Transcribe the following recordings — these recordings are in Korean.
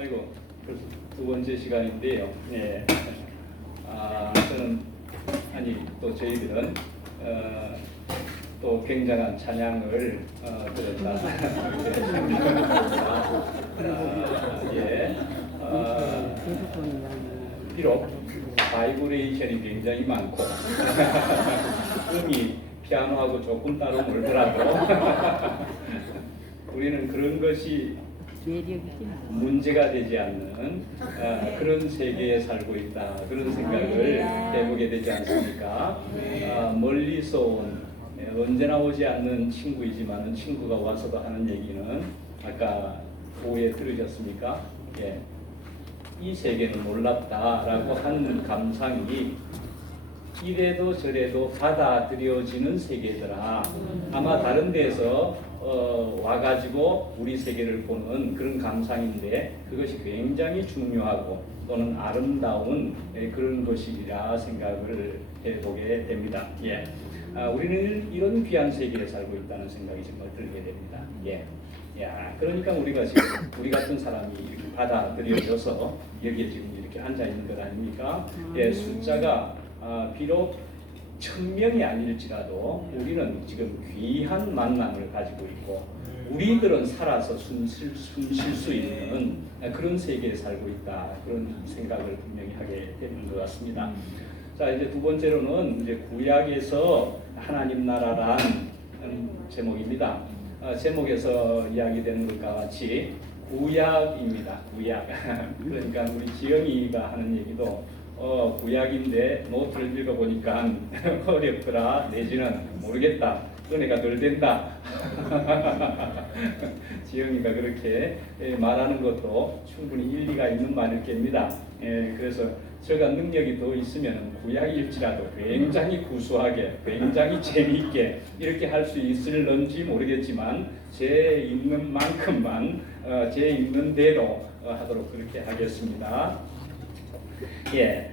아이고, 벌써 두 번째 시간인데요. 네. 저는 또 저희들은 또 굉장한 찬양을 들었다. 예. 비록 바이브레이션이 굉장히 많고 음이 피아노하고 조금 따로 멀더라도 우리는 그런 것이 문제가 되지 않는 그런 세계에 살고 있다, 그런 생각을 해보게 되지 않습니까? 멀리서 온 언제나 오지 않는 친구이지만 친구가 와서도 하는 얘기는 아까 오후에 들으셨습니까? 예. 이 세계는 놀랍다라고 하는 감상이 이래도 저래도 받아들여지는 세계더라. 아마 다른 데서 와가지고 우리 세계를 보는 그런 감상인데 그것이 굉장히 중요하고 또는 아름다운 그런 것이라 생각을 해보게 됩니다. 예. 우리는 이런 귀한 세계에 살고 있다는 생각이 정말 들게 됩니다. 예. 야, 그러니까 우리가 지금 우리 같은 사람이 이렇게 받아들여져서 여기에 지금 이렇게 앉아 있는 것 아닙니까? 예, 숫자가 비록 1000명이 아닐지라도 우리는 지금 귀한 만남을 가지고 있고 우리들은 살아서 숨쉴 수 있는 그런 세계에 살고 있다, 그런 생각을 분명히 하게 되는 것 같습니다. 자, 이제 두 번째로는 이제 구약에서 하나님 나라란 제목입니다. 제목에서 이야기되는 것과 같이 구약입니다. 구약. 그러니까 우리 지영이가 하는 얘기도 구약인데 노트를 읽어보니까 어렵더라, 내지는 모르겠다, 은혜가 덜 된다. 지영이가 그렇게 말하는 것도 충분히 일리가 있는 말일 겁니다. 그래서 제가 능력이 더 있으면 구약일지라도 굉장히 구수하게, 굉장히 재미있게 이렇게 할 수 있을런지 모르겠지만 제 있는 만큼만 제 있는 대로 하도록 그렇게 하겠습니다. 예,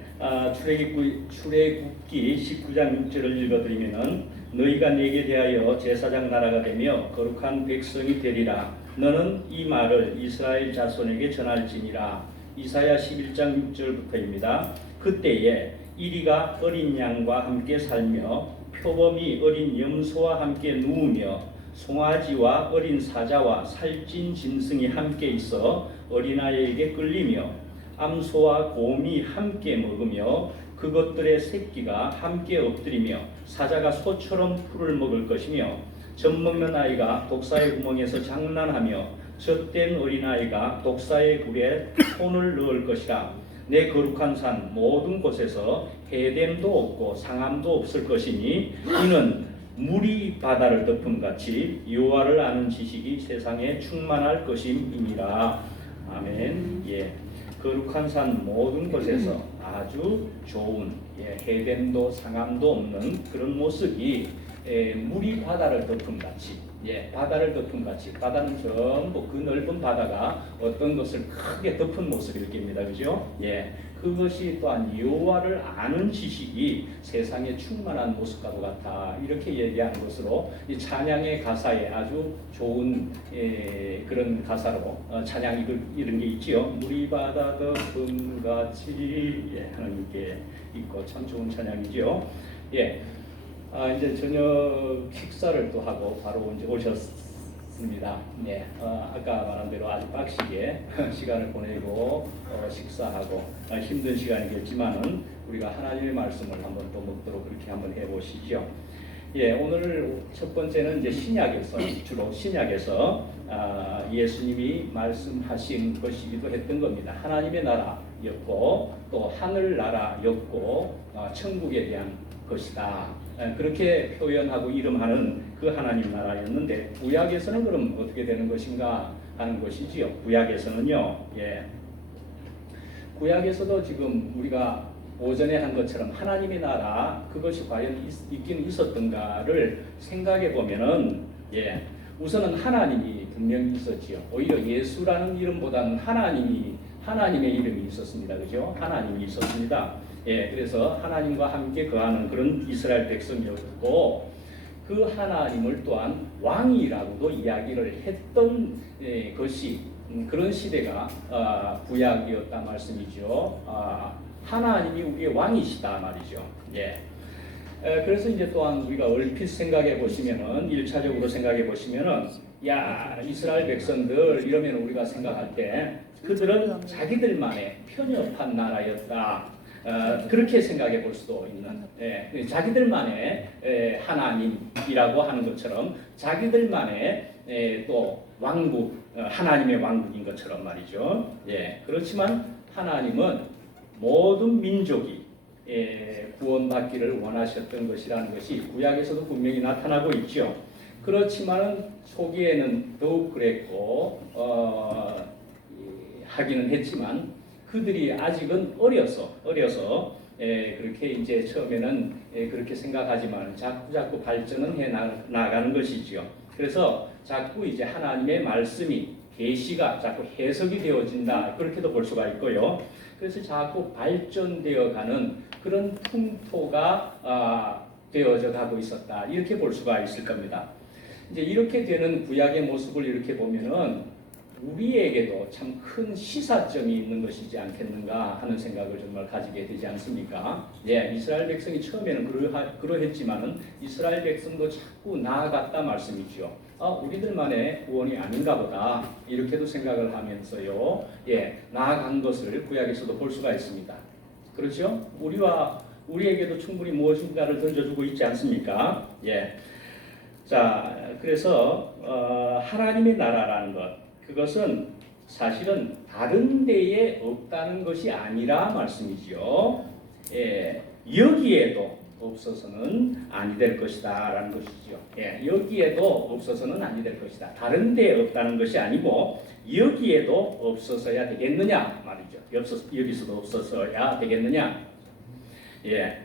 출애굽기 19장 6절을 읽어드리면은 너희가 내게 대하여 제사장 나라가 되며 거룩한 백성이 되리라. 너는 이 말을 이스라엘 자손에게 전할지니라. 이사야 11장 6절부터입니다. 그때에 이리가 어린 양과 함께 살며 표범이 어린 염소와 함께 누우며 송아지와 어린 사자와 살찐 짐승이 함께 있어 어린아이에게 끌리며 암소와 곰이 함께 먹으며 그것들의 새끼가 함께 엎드리며 사자가 소처럼 풀을 먹을 것이며 젖먹는 아이가 독사의 구멍에서 장난하며 젖된 어린아이가 독사의 굴에 손을 넣을 것이라. 내 거룩한 산 모든 곳에서 해됨도 없고 상함도 없을 것이니 이는 물이 바다를 덮음같이 여호와를 아는 지식이 세상에 충만할 것임이니라. 아멘. 예. 거룩한 산 모든 곳에서 아주 좋은 해됨도 상함도 없는 그런 모습이 물이 바다를 덮음같이, 바다를 덮음같이, 바다는 전부 그 넓은 바다가 어떤 것을 크게 덮은 모습일 겁니다, 그죠? 그것이 또한 여호와를 아는 지식이 세상에 충만한 모습과도 같아, 이렇게 얘기하는 것으로 이 찬양의 가사에 아주 좋은 그런 가사로 찬양 이런 게 있지요. 물이 바다 덮음같이 하나님께 있고 참 좋은 찬양이지요. 이제 저녁 식사를 또 하고 바로 이제 오셨습니다. 아까 말한 대로 아주 빡시게 시간을 보내고 식사하고 힘든 시간이겠지만은 우리가 하나님의 말씀을 한번 또 먹도록 그렇게 한번 해보시죠. 오늘 첫 번째는 이제 신약에서, 주로 신약에서 예수님이 말씀하신 것이기도 했던 겁니다. 하나님의 나라였고 또 하늘 나라였고 천국에 대한 것이다, 그렇게 표현하고 이름하는 그 하나님 나라였는데 구약에서는 그럼 어떻게 되는 것인가 하는 것이지요. 구약에서는요, 구약에서도 지금 우리가 오전에 한 것처럼 하나님의 나라, 그것이 과연 있긴 있었던가를 생각해 보면은 우선은 하나님이 분명히 있었지요. 오히려 예수라는 이름보다는 하나님의 이름이 있었습니다. 그죠? 하나님이 있었습니다. 그래서 하나님과 함께 거하는 그런 이스라엘 백성이었고 그 하나님을 또한 왕이라고도 이야기를 했던 것이 그런 시대가 구약이었다 말씀이죠. 하나님이 우리의 왕이시다 말이죠. 예. 그래서 이제 또한 우리가 얼핏 생각해 보시면은 1차적으로 생각해 보시면은 야 이스라엘 백성들 이러면 우리가 생각할 때 그들은 자기들만의 편협한 나라였다. 그렇게 생각해 볼 수도 있는 자기들만의 하나님이라고 하는 것처럼 자기들만의 또 왕국 하나님의 왕국인 것처럼 말이죠. 예, 그렇지만 하나님은 모든 민족이 구원받기를 원하셨던 것이라는 것이 구약에서도 분명히 나타나고 있죠. 그렇지만은 초기에는 더욱 그랬고 하기는 했지만 그들이 아직은 어려서 그렇게 이제 처음에는 그렇게 생각하지만 자꾸 발전은 해 나가는 것이지요. 그래서 자꾸 이제 하나님의 말씀이 계시가 자꾸 해석이 되어진다 그렇게도 볼 수가 있고요. 그래서 자꾸 발전되어 가는 그런 풍토가 되어져 가고 있었다 이렇게 볼 수가 있을 겁니다. 이제 이렇게 되는 구약의 모습을 이렇게 보면은 우리에게도 참 큰 시사점이 있는 것이지 않겠는가 하는 생각을 정말 가지게 되지 않습니까? 예, 이스라엘 백성이 처음에는 그러했지만은 이스라엘 백성도 자꾸 나아갔다 말씀이죠. 우리들만의 구원이 아닌가 보다 이렇게도 생각을 하면서요. 예, 나아간 것을 구약에서도 볼 수가 있습니다. 그렇죠? 우리에게도 충분히 무엇인가를 던져주고 있지 않습니까? 예. 자, 그래서 하나님의 나라라는 것 그것은 사실은 다른 데에 없다는 것이 아니라 말씀이지요. 예, 여기에도 없어서는 아니 될 것이다 라는 것이죠. 예, 여기에도 없어서는 아니 될 것이다. 다른 데에 없다는 것이 아니고 여기에도 없어서야 되겠느냐 말이죠. 여기서도 없어서야 되겠느냐. 예.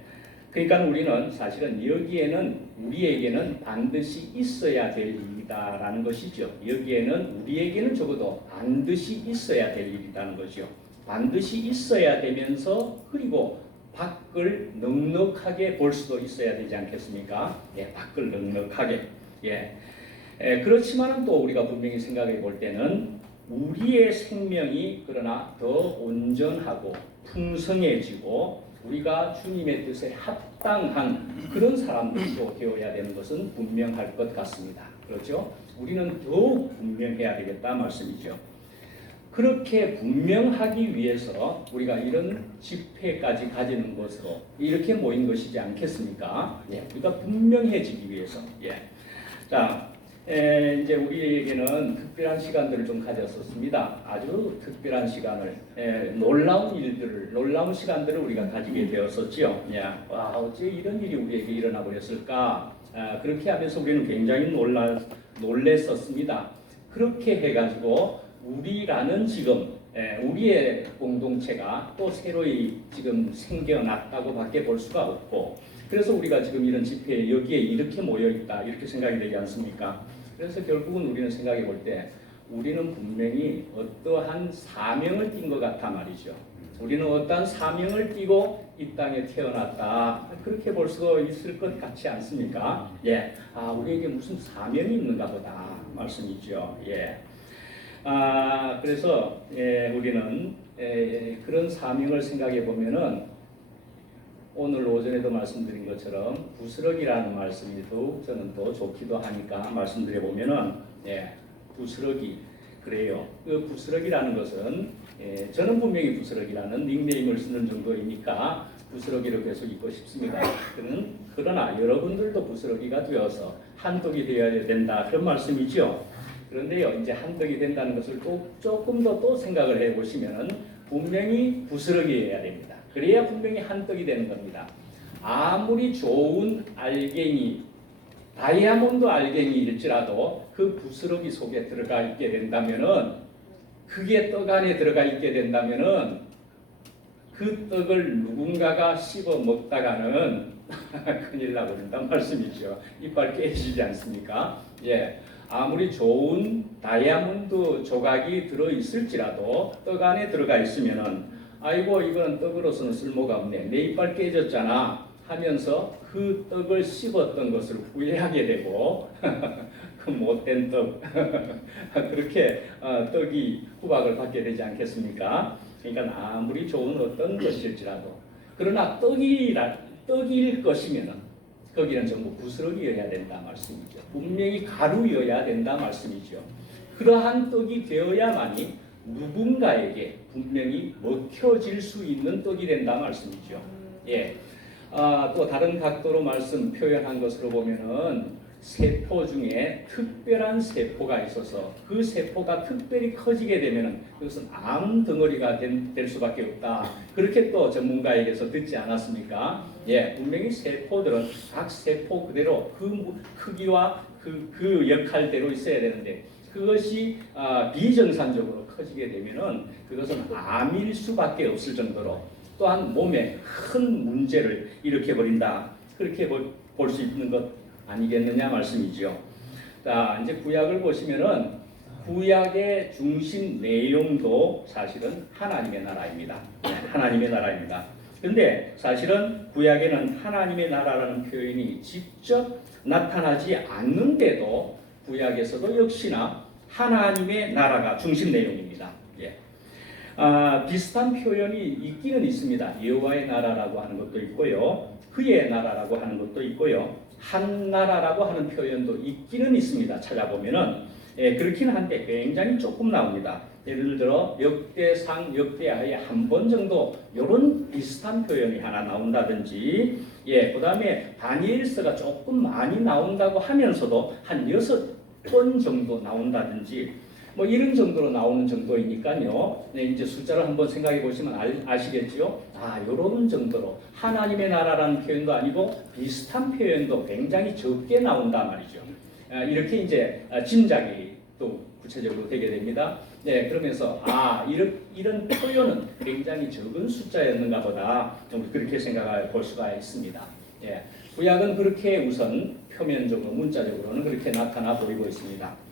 그러니까 우리는 사실은 여기에는 우리에게는 반드시 있어야 될 일이다라는 것이죠. 여기에는 우리에게는 적어도 반드시 있어야 될 일이라는 거죠. 반드시 있어야 되면서 그리고 밖을 넉넉하게 볼 수도 있어야 되지 않겠습니까? 예, 밖을 넉넉하게. 예. 그렇지만은 또 우리가 분명히 생각해 볼 때는 우리의 생명이 그러나 더 온전하고 풍성해지고 우리가 주님의 뜻에 합당한 그런 사람들도 되어야 되는 것은 분명할 것 같습니다. 그렇죠? 우리는 더욱 분명해야 되겠다 말씀이죠. 그렇게 분명하기 위해서 우리가 이런 집회까지 가지는 것으로 이렇게 모인 것이지 않겠습니까? 예, 우리가 분명해지기 위해서. 예. 자, 이제 우리에게는 특별한 시간들을 좀 가졌었습니다. 아주 특별한 시간을, 놀라운 시간들을 우리가 가지게 되었었죠. 야, 와, 어째 이런 일이 우리에게 일어나 버렸을까? 그렇게 하면서 우리는 굉장히 놀랬었습니다. 그렇게 해가지고 우리라는 지금 우리의 공동체가 또 새로이 지금 생겨났다고 밖에 볼 수가 없고 그래서 우리가 지금 이런 집회에 여기에 이렇게 모여있다 이렇게 생각이 되지 않습니까? 그래서 결국은 우리는 생각해 볼 때 우리는 분명히 어떠한 사명을 띈 것 같아 말이죠. 우리는 어떠한 사명을 띠고 이 땅에 태어났다 그렇게 볼 수 있을 것 같지 않습니까? 예, 우리에게 무슨 사명이 있는가 보다 말씀이죠. 예. 그래서 우리는 그런 사명을 생각해 보면은 오늘 오전에도 말씀드린 것처럼 부스러기라는 말씀이 더욱 저는 더 좋기도 하니까 말씀드려 보면은 부스러기 그래요. 그 부스러기라는 것은 저는 분명히 부스러기라는 닉네임을 쓰는 정도이니까 부스러기로 계속 있고 싶습니다. 그러나 여러분들도 부스러기가 되어서 한독이 되어야 된다 그런 말씀이죠. 그런데요, 이제 한독이 된다는 것을 조금 더 또 생각을 해보시면 분명히 부스러기여야 됩니다. 그래야 분명히 한독이 되는 겁니다. 아무리 좋은 알갱이, 다이아몬드 알갱이일지라도 그 부스러기 속에 들어가 있게 된다면은 그게 떡 안에 들어가 있게 된다면은 그 떡을 누군가가 씹어 먹다가는 큰일 나고 된다는 말씀이죠. 이빨 깨지지 않습니까? 예. 아무리 좋은 다이아몬드 조각이 들어있을지라도 떡 안에 들어가 있으면은 아이고 이거는 떡으로서는 쓸모가 없네 내 이빨 깨졌잖아 하면서 그 떡을 씹었던 것을 후회하게 되고 그 못된 떡 그렇게 떡이 후박을 받게 되지 않겠습니까? 그러니까 아무리 좋은 어떤 것일지라도 그러나 떡일 것이면은 거기는 전부 부스러기여야 된다 말씀이죠. 분명히 가루여야 된다 말씀이죠. 그러한 떡이 되어야만이 누군가에게 분명히 먹혀질 수 있는 떡이 된다 말씀이죠. 예. 또 다른 각도로 말씀 표현한 것으로 보면은 세포 중에 특별한 세포가 있어서 그 세포가 특별히 커지게 되면은 그것은 암 덩어리가 될 수밖에 없다. 그렇게 또 전문가에게서 듣지 않았습니까? 예, 분명히 세포들은 각 세포 그대로 그 크기와 그 역할대로 있어야 되는데 그것이 비정상적으로 커지게 되면은 그것은 암일 수밖에 없을 정도로 또한 몸에 큰 문제를 일으켜 버린다. 그렇게 볼 수 있는 것 아니겠느냐 말씀이죠. 자, 이제 구약을 보시면은 구약의 중심 내용도 사실은 하나님의 나라입니다. 하나님의 나라입니다. 근데 사실은 구약에는 하나님의 나라라는 표현이 직접 나타나지 않는데도 구약에서도 역시나 하나님의 나라가 중심 내용입니다. 예. 비슷한 표현이 있기는 있습니다. 여호와의 나라라고 하는 것도 있고요. 그의 나라라고 하는 것도 있고요. 한 나라라고 하는 표현도 있기는 있습니다. 찾아보면은 그렇긴 한데 굉장히 조금 나옵니다. 예를 들어 역대상, 역대하에 한 번 정도 이런 비슷한 표현이 하나 나온다든지, 그 다음에 다니엘서가 조금 많이 나온다고 하면서도 한 6번 정도 나온다든지, 뭐 이런 정도로 나오는 정도이니까요. 이제 숫자를 한번 생각해 보시면 아시겠죠? 이런 정도로 하나님의 나라라는 표현도 아니고 비슷한 표현도 굉장히 적게 나온단 말이죠. 이렇게 이제 짐작이 또 구체적으로 되게 됩니다. 그러면서 이런 표현은 굉장히 적은 숫자였는가 보다 좀 그렇게 생각해 볼 수가 있습니다. 구약은 그렇게 우선 표면적으로 문자적으로는 그렇게 나타나 보이고 있습니다.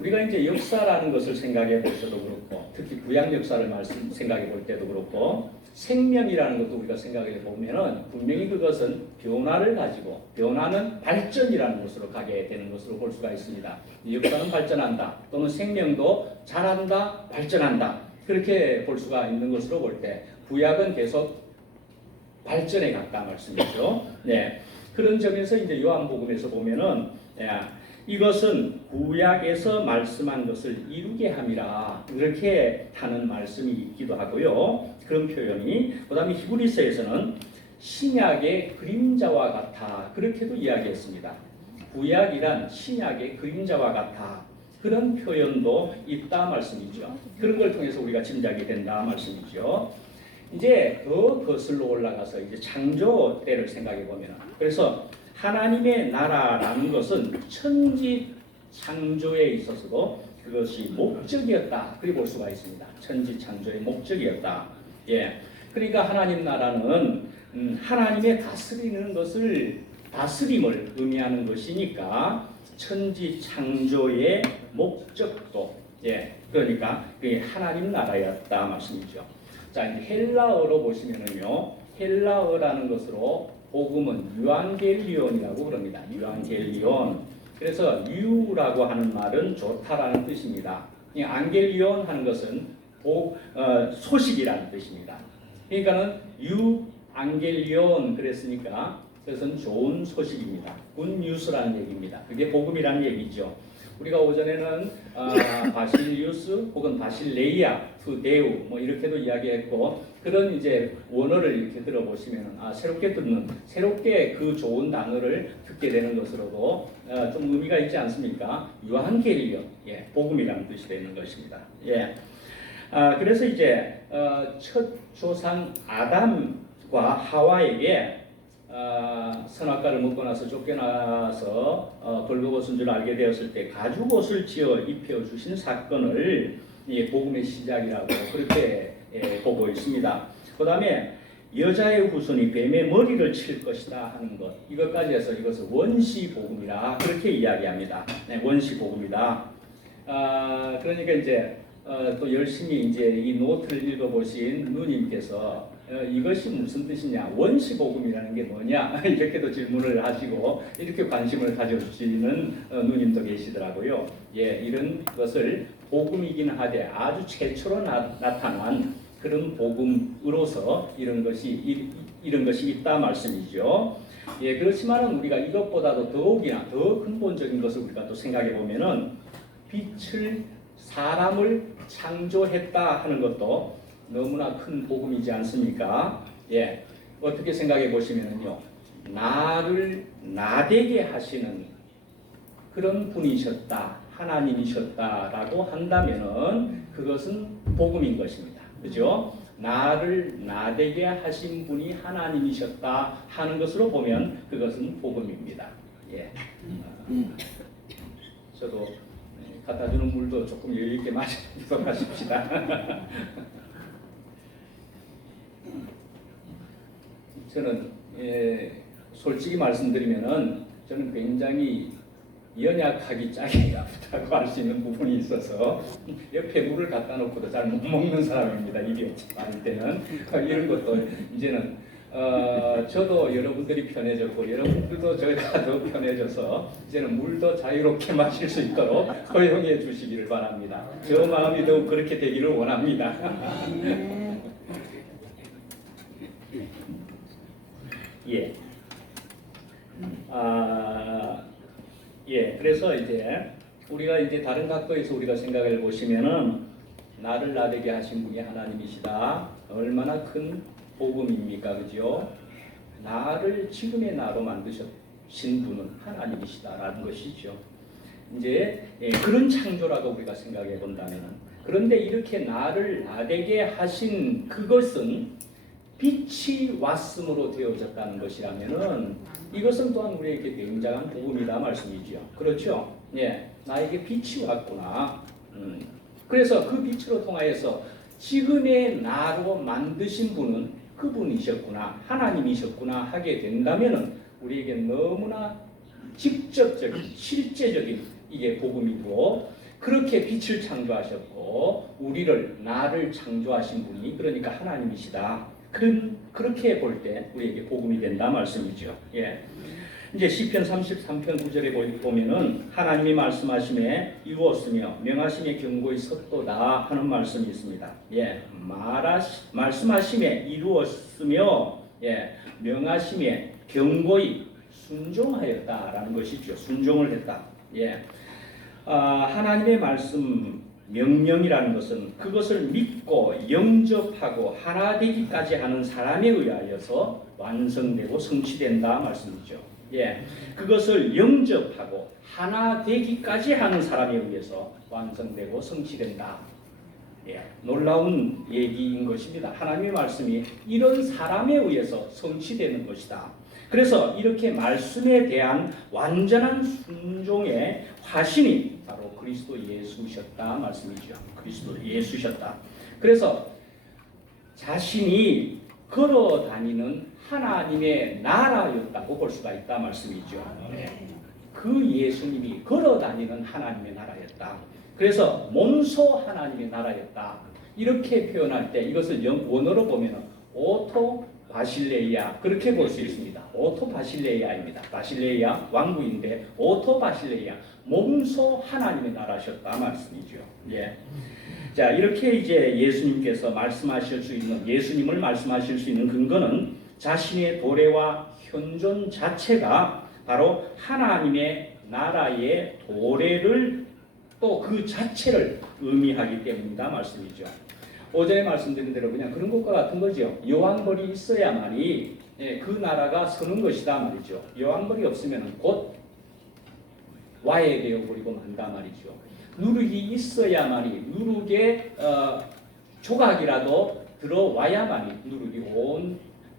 우리가 이제 역사라는 것을 생각해 볼 때도 그렇고, 특히 구약 역사를 생각해 볼 때도 그렇고, 생명이라는 것도 우리가 생각해 보면은 분명히 그것은 변화를 가지고, 변화는 발전이라는 것으로 가게 되는 것으로 볼 수가 있습니다. 역사는 발전한다, 또는 생명도 자란다, 발전한다, 그렇게 볼 수가 있는 것으로 볼 때, 구약은 계속 발전에 가까운 말씀이죠. 그런 점에서 이제 요한복음에서 보면은, 이것은 구약에서 말씀한 것을 이루게 함이라 이렇게 하는 말씀이 있기도 하고요. 그런 표현이 그 다음에 히브리서에서는 신약의 그림자와 같아 그렇게도 이야기했습니다. 구약이란 신약의 그림자와 같아 그런 표현도 있다 말씀이죠. 그런 걸 통해서 우리가 짐작이 된다 말씀이죠. 이제 더 거슬러 올라가서 이제 창조 때를 생각해 보면 그래서 하나님의 나라라는 것은 천지 창조에 있어서도 그것이 목적이었다. 그리 볼 수가 있습니다. 천지 창조의 목적이었다. 그러니까 하나님 나라는 하나님의 다스림을 의미하는 것이니까 천지 창조의 목적도 그러니까 그게 하나님 나라였다 말씀이죠. 자, 이제 헬라어로 보시면은요. 헬라어라는 것으로 복음은 유앙겔리온이라고 그럽니다. 유앙겔리온. 그래서 유라고 하는 말은 좋다라는 뜻입니다. 이 안겔리온 하는 것은 소식이라는 뜻입니다. 그러니까는 유앙겔리온 그랬으니까 그것은 좋은 소식입니다. 굿뉴스라는 얘기입니다. 그게 복음이라는 얘기죠. 우리가 오전에는 바실리우스 혹은 바실레이아 투 데우 뭐 이렇게도 이야기했고 그런 이제 원어를 이렇게 들어보시면 새롭게 그 좋은 단어를 듣게 되는 것으로도 좀 의미가 있지 않습니까? 유한겔리온 복음이라는 뜻이 되는 것입니다. 그래서 이제 첫 조상 아담과 하와에게 선악과를 먹고 나서 쫓겨나서 벌거벗은 줄 알게 되었을 때 가죽옷을 지어 입혀주신 사건을 복음의 시작이라고 그렇게 보고 있습니다. 그 다음에 여자의 후손이 뱀의 머리를 칠 것이다 하는 것 이것까지 해서 이것을 원시복음이라 그렇게 이야기합니다. 원시복음이다. 그러니까 이제 또 열심히 이제 이 노트를 읽어보신 누님께서 이것이 무슨 뜻이냐, 원시복음이라는 게 뭐냐 이렇게도 질문을 하시고 이렇게 관심을 가져주시는 누님도 계시더라고요. 예, 이런 것을 복음이긴 하되 아주 최초로 나타난 그런 복음으로서 이런 것이 있다 말씀이죠. 예, 그렇지만은 우리가 이것보다도 더욱이나 더 근본적인 것을 우리가 또 생각해 보면은 빛을 사람을 창조했다 하는 것도 너무나 큰 복음이지 않습니까? 예, 어떻게 생각해 보시면은요, 나를 나되게 하시는 그런 분이셨다, 하나님이셨다라고 한다면은 그것은 복음인 것입니다. 그죠? 나를 나되게 하신 분이 하나님이셨다 하는 것으로 보면 그것은 복음입니다. 예. 저도 갖다 주는 물도 조금 여유 있게 마시도록 하십시다. 저는 솔직히 말씀드리면은 저는 굉장히 연약하기 짝이 아프다고 할 수 있는 부분이 있어서 옆에 물을 갖다 놓고도 잘 못 먹는 사람입니다. 입이 많을 때는 이런 것도 이제는 저도 여러분들이 편해졌고 여러분들도 저희가 더 편해져서 이제는 물도 자유롭게 마실 수 있도록 허용해 주시기를 바랍니다. 저 마음이 더욱 그렇게 되기를 원합니다. 예. 예, 그래서 이제 우리가 이제 다른 각도에서 우리가 생각을 보시면은 나를 나되게 하신 분이 하나님이시다. 얼마나 큰 복음입니까, 그죠? 나를 지금의 나로 만드신 분은 하나님이시다라는 것이죠. 이제 그런 창조라고 우리가 생각해 본다면은, 그런데 이렇게 나를 나되게 하신 그것은 빛이 왔음으로 되어졌다는 것이라면은 이것은 또한 우리에게 굉장한 복음이다 말씀이지요. 그렇죠? 예, 나에게 빛이 왔구나. 그래서 그 빛으로 통하여서 지금의 나로 만드신 분은 그분이셨구나, 하나님이셨구나 하게 된다면은 우리에게 너무나 직접적인, 실제적인 이게 복음이고, 그렇게 빛을 창조하셨고 우리를, 나를 창조하신 분이 그러니까 하나님이시다. 그렇게 볼 때 우리에게 복음이 된다 말씀이죠. 예. 이제 시편 33편 9절에 보면은 하나님이 말씀하심에 이루었으며 명하심에 경고히 섰도다 하는 말씀이 있습니다. 예. 말씀하심에 이루었으며 명하심에 경고히 순종하였다라는 것이죠. 순종을 했다. 예. 하나님의 말씀 명령이라는 것은 그것을 믿고 영접하고 하나 되기까지 하는 사람에 의하여서 완성되고 성취된다 말씀이죠. 예, 그것을 영접하고 하나 되기까지 하는 사람에 의해서 완성되고 성취된다. 예, 놀라운 얘기인 것입니다. 하나님의 말씀이 이런 사람에 의해서 성취되는 것이다. 그래서 이렇게 말씀에 대한 완전한 순종의 화신이 바로 그리스도 예수셨다 말씀이죠. 그리스도 예수셨다. 그래서 자신이 걸어 다니는 하나님의 나라였다고 볼 수가 있다 말씀이죠. 네. 그 예수님이 걸어 다니는 하나님의 나라였다. 그래서 몸소 하나님의 나라였다. 이렇게 표현할 때 이것을 원어로 보면 오토 바실레이아 그렇게 볼 수 있습니다. 오토 바실레이아입니다. 바실레이아 왕국인데 오토 바실레이아 몸소 하나님의 나라셨다 말씀이죠. 예. 자, 이렇게 이제 예수님께서 말씀하실 수 있는, 예수님을 말씀하실 수 있는 근거는 자신의 도래와 현존 자체가 바로 하나님의 나라의 도래를 또 그 자체를 의미하기 때문이다 말씀이죠. 오전에 말씀드린 대로 그냥 그런 것과 같은 거죠. 여왕벌이 있어야만이 그 나라가 서는 것이다 말이죠. 여왕벌이 없으면 곧 와해되어 버리고 만다 말이죠. 누룩이 있어야만이, 누룩의 조각이라도 들어와야만이 누룩이 온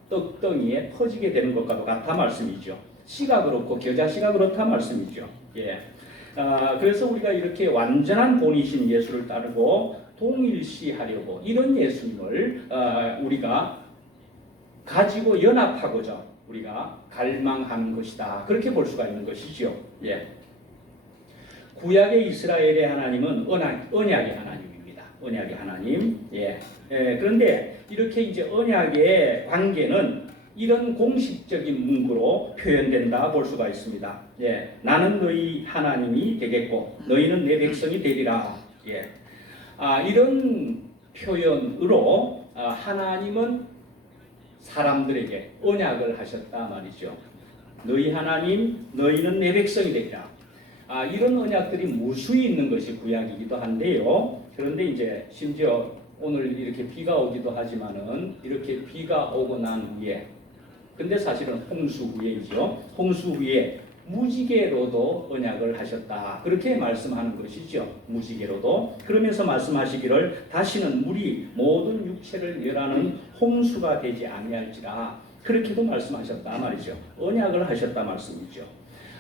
떡덩이에 퍼지게 되는 것과 같아 말씀이죠. 씨가 그렇고 겨자씨가 그렇다 말씀이죠. 예. 그래서 우리가 이렇게 완전한 본이신 예수를 따르고 동일시하려고 이런 예수님을 우리가 가지고 연합하고자 우리가 갈망하는 것이다. 그렇게 볼 수가 있는 것이죠. 예. 구약의 이스라엘의 하나님은 언약의 하나님입니다. 언약의 하나님. 그런데 이렇게 이제 언약의 관계는 이런 공식적인 문구로 표현된다 볼 수가 있습니다. 나는 너희 하나님이 되겠고 너희는 내 백성이 되리라. 이런 표현으로 하나님은 사람들에게 언약을 하셨다 말이죠. 너희 하나님, 너희는 내 백성이 되리라. 이런 언약들이 무수히 있는 것이 구약이기도 한데요. 그런데 이제 심지어 오늘 이렇게 비가 오기도 하지만은 이렇게 비가 오고 난 후에, 근데 사실은 홍수 후에이죠. 홍수 후에 무지개로도 언약을 하셨다. 그렇게 말씀하는 것이죠. 무지개로도. 그러면서 말씀하시기를 다시는 물이 모든 육체를 멸하는 홍수가 되지 아니할지라. 그렇게도 말씀하셨다 말이죠. 언약을 하셨다 말씀이죠.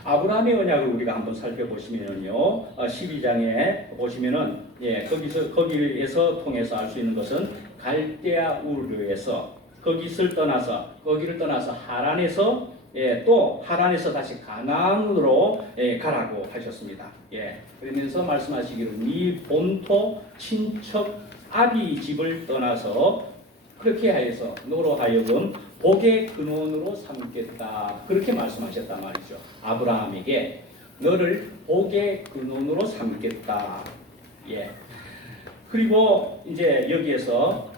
아브라함의 언약을 우리가 한번 살펴보시면요, 12장에 보시면은 거기에서 통해서 알 수 있는 것은 갈대아 우르에서 거기를 떠나서 하란에서 또 하란에서 다시 가나안으로 가라고 하셨습니다. 그러면서 말씀하시기를 네 본토 친척 아비 집을 떠나서 그렇게 하여서 너로 하여금 복의 근원으로 삼겠다. 그렇게 말씀하셨단 말이죠. 아브라함에게 너를 복의 근원으로 삼겠다. 그리고 이제 여기에서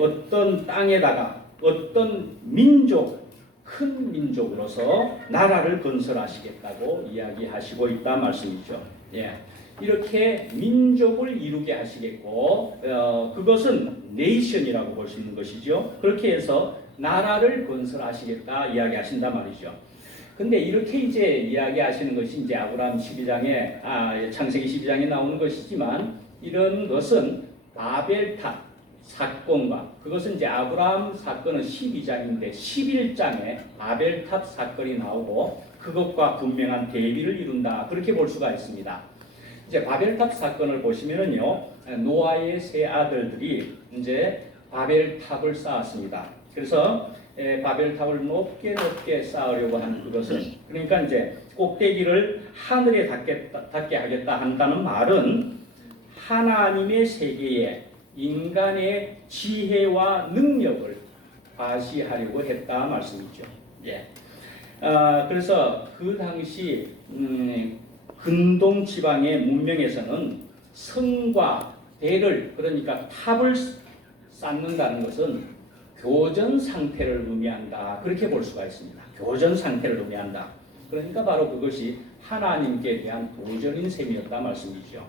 어떤 땅에다가 어떤 민족, 큰 민족으로서 나라를 건설하시겠다고 이야기하시고 있다 말씀이죠. 이렇게 민족을 이루게 하시겠고 그것은 네이션이라고 볼 수 있는 것이죠. 그렇게 해서 나라를 건설하시겠다 이야기하신다 말이죠. 근데 이렇게 이제 이야기하시는 것이 이제 아브라함 12장에 창세기 12장에 나오는 것이지만 이런 것은 바벨탑 사건과 그것은 이제 아브라함 사건은 12장인데 11장에 바벨탑 사건이 나오고 그것과 분명한 대비를 이룬다. 그렇게 볼 수가 있습니다. 이제 바벨탑 사건을 보시면은요, 노아의 세 아들들이 이제 바벨탑을 쌓았습니다. 그래서 바벨탑을 높게 쌓으려고 하는 그것은, 그러니까 이제 꼭대기를 하늘에 닿게 하겠다 한다는 말은 하나님의 세계에 인간의 지혜와 능력을 과시하려고 했다 말씀이죠. 그래서 그 당시 근동 지방의 문명에서는 성과 대를, 그러니까 탑을 쌓는다는 것은 교전 상태를 의미한다. 그렇게 볼 수가 있습니다. 교전 상태를 의미한다. 그러니까 바로 그것이 하나님께 대한 도전인 셈이었다 말씀이죠.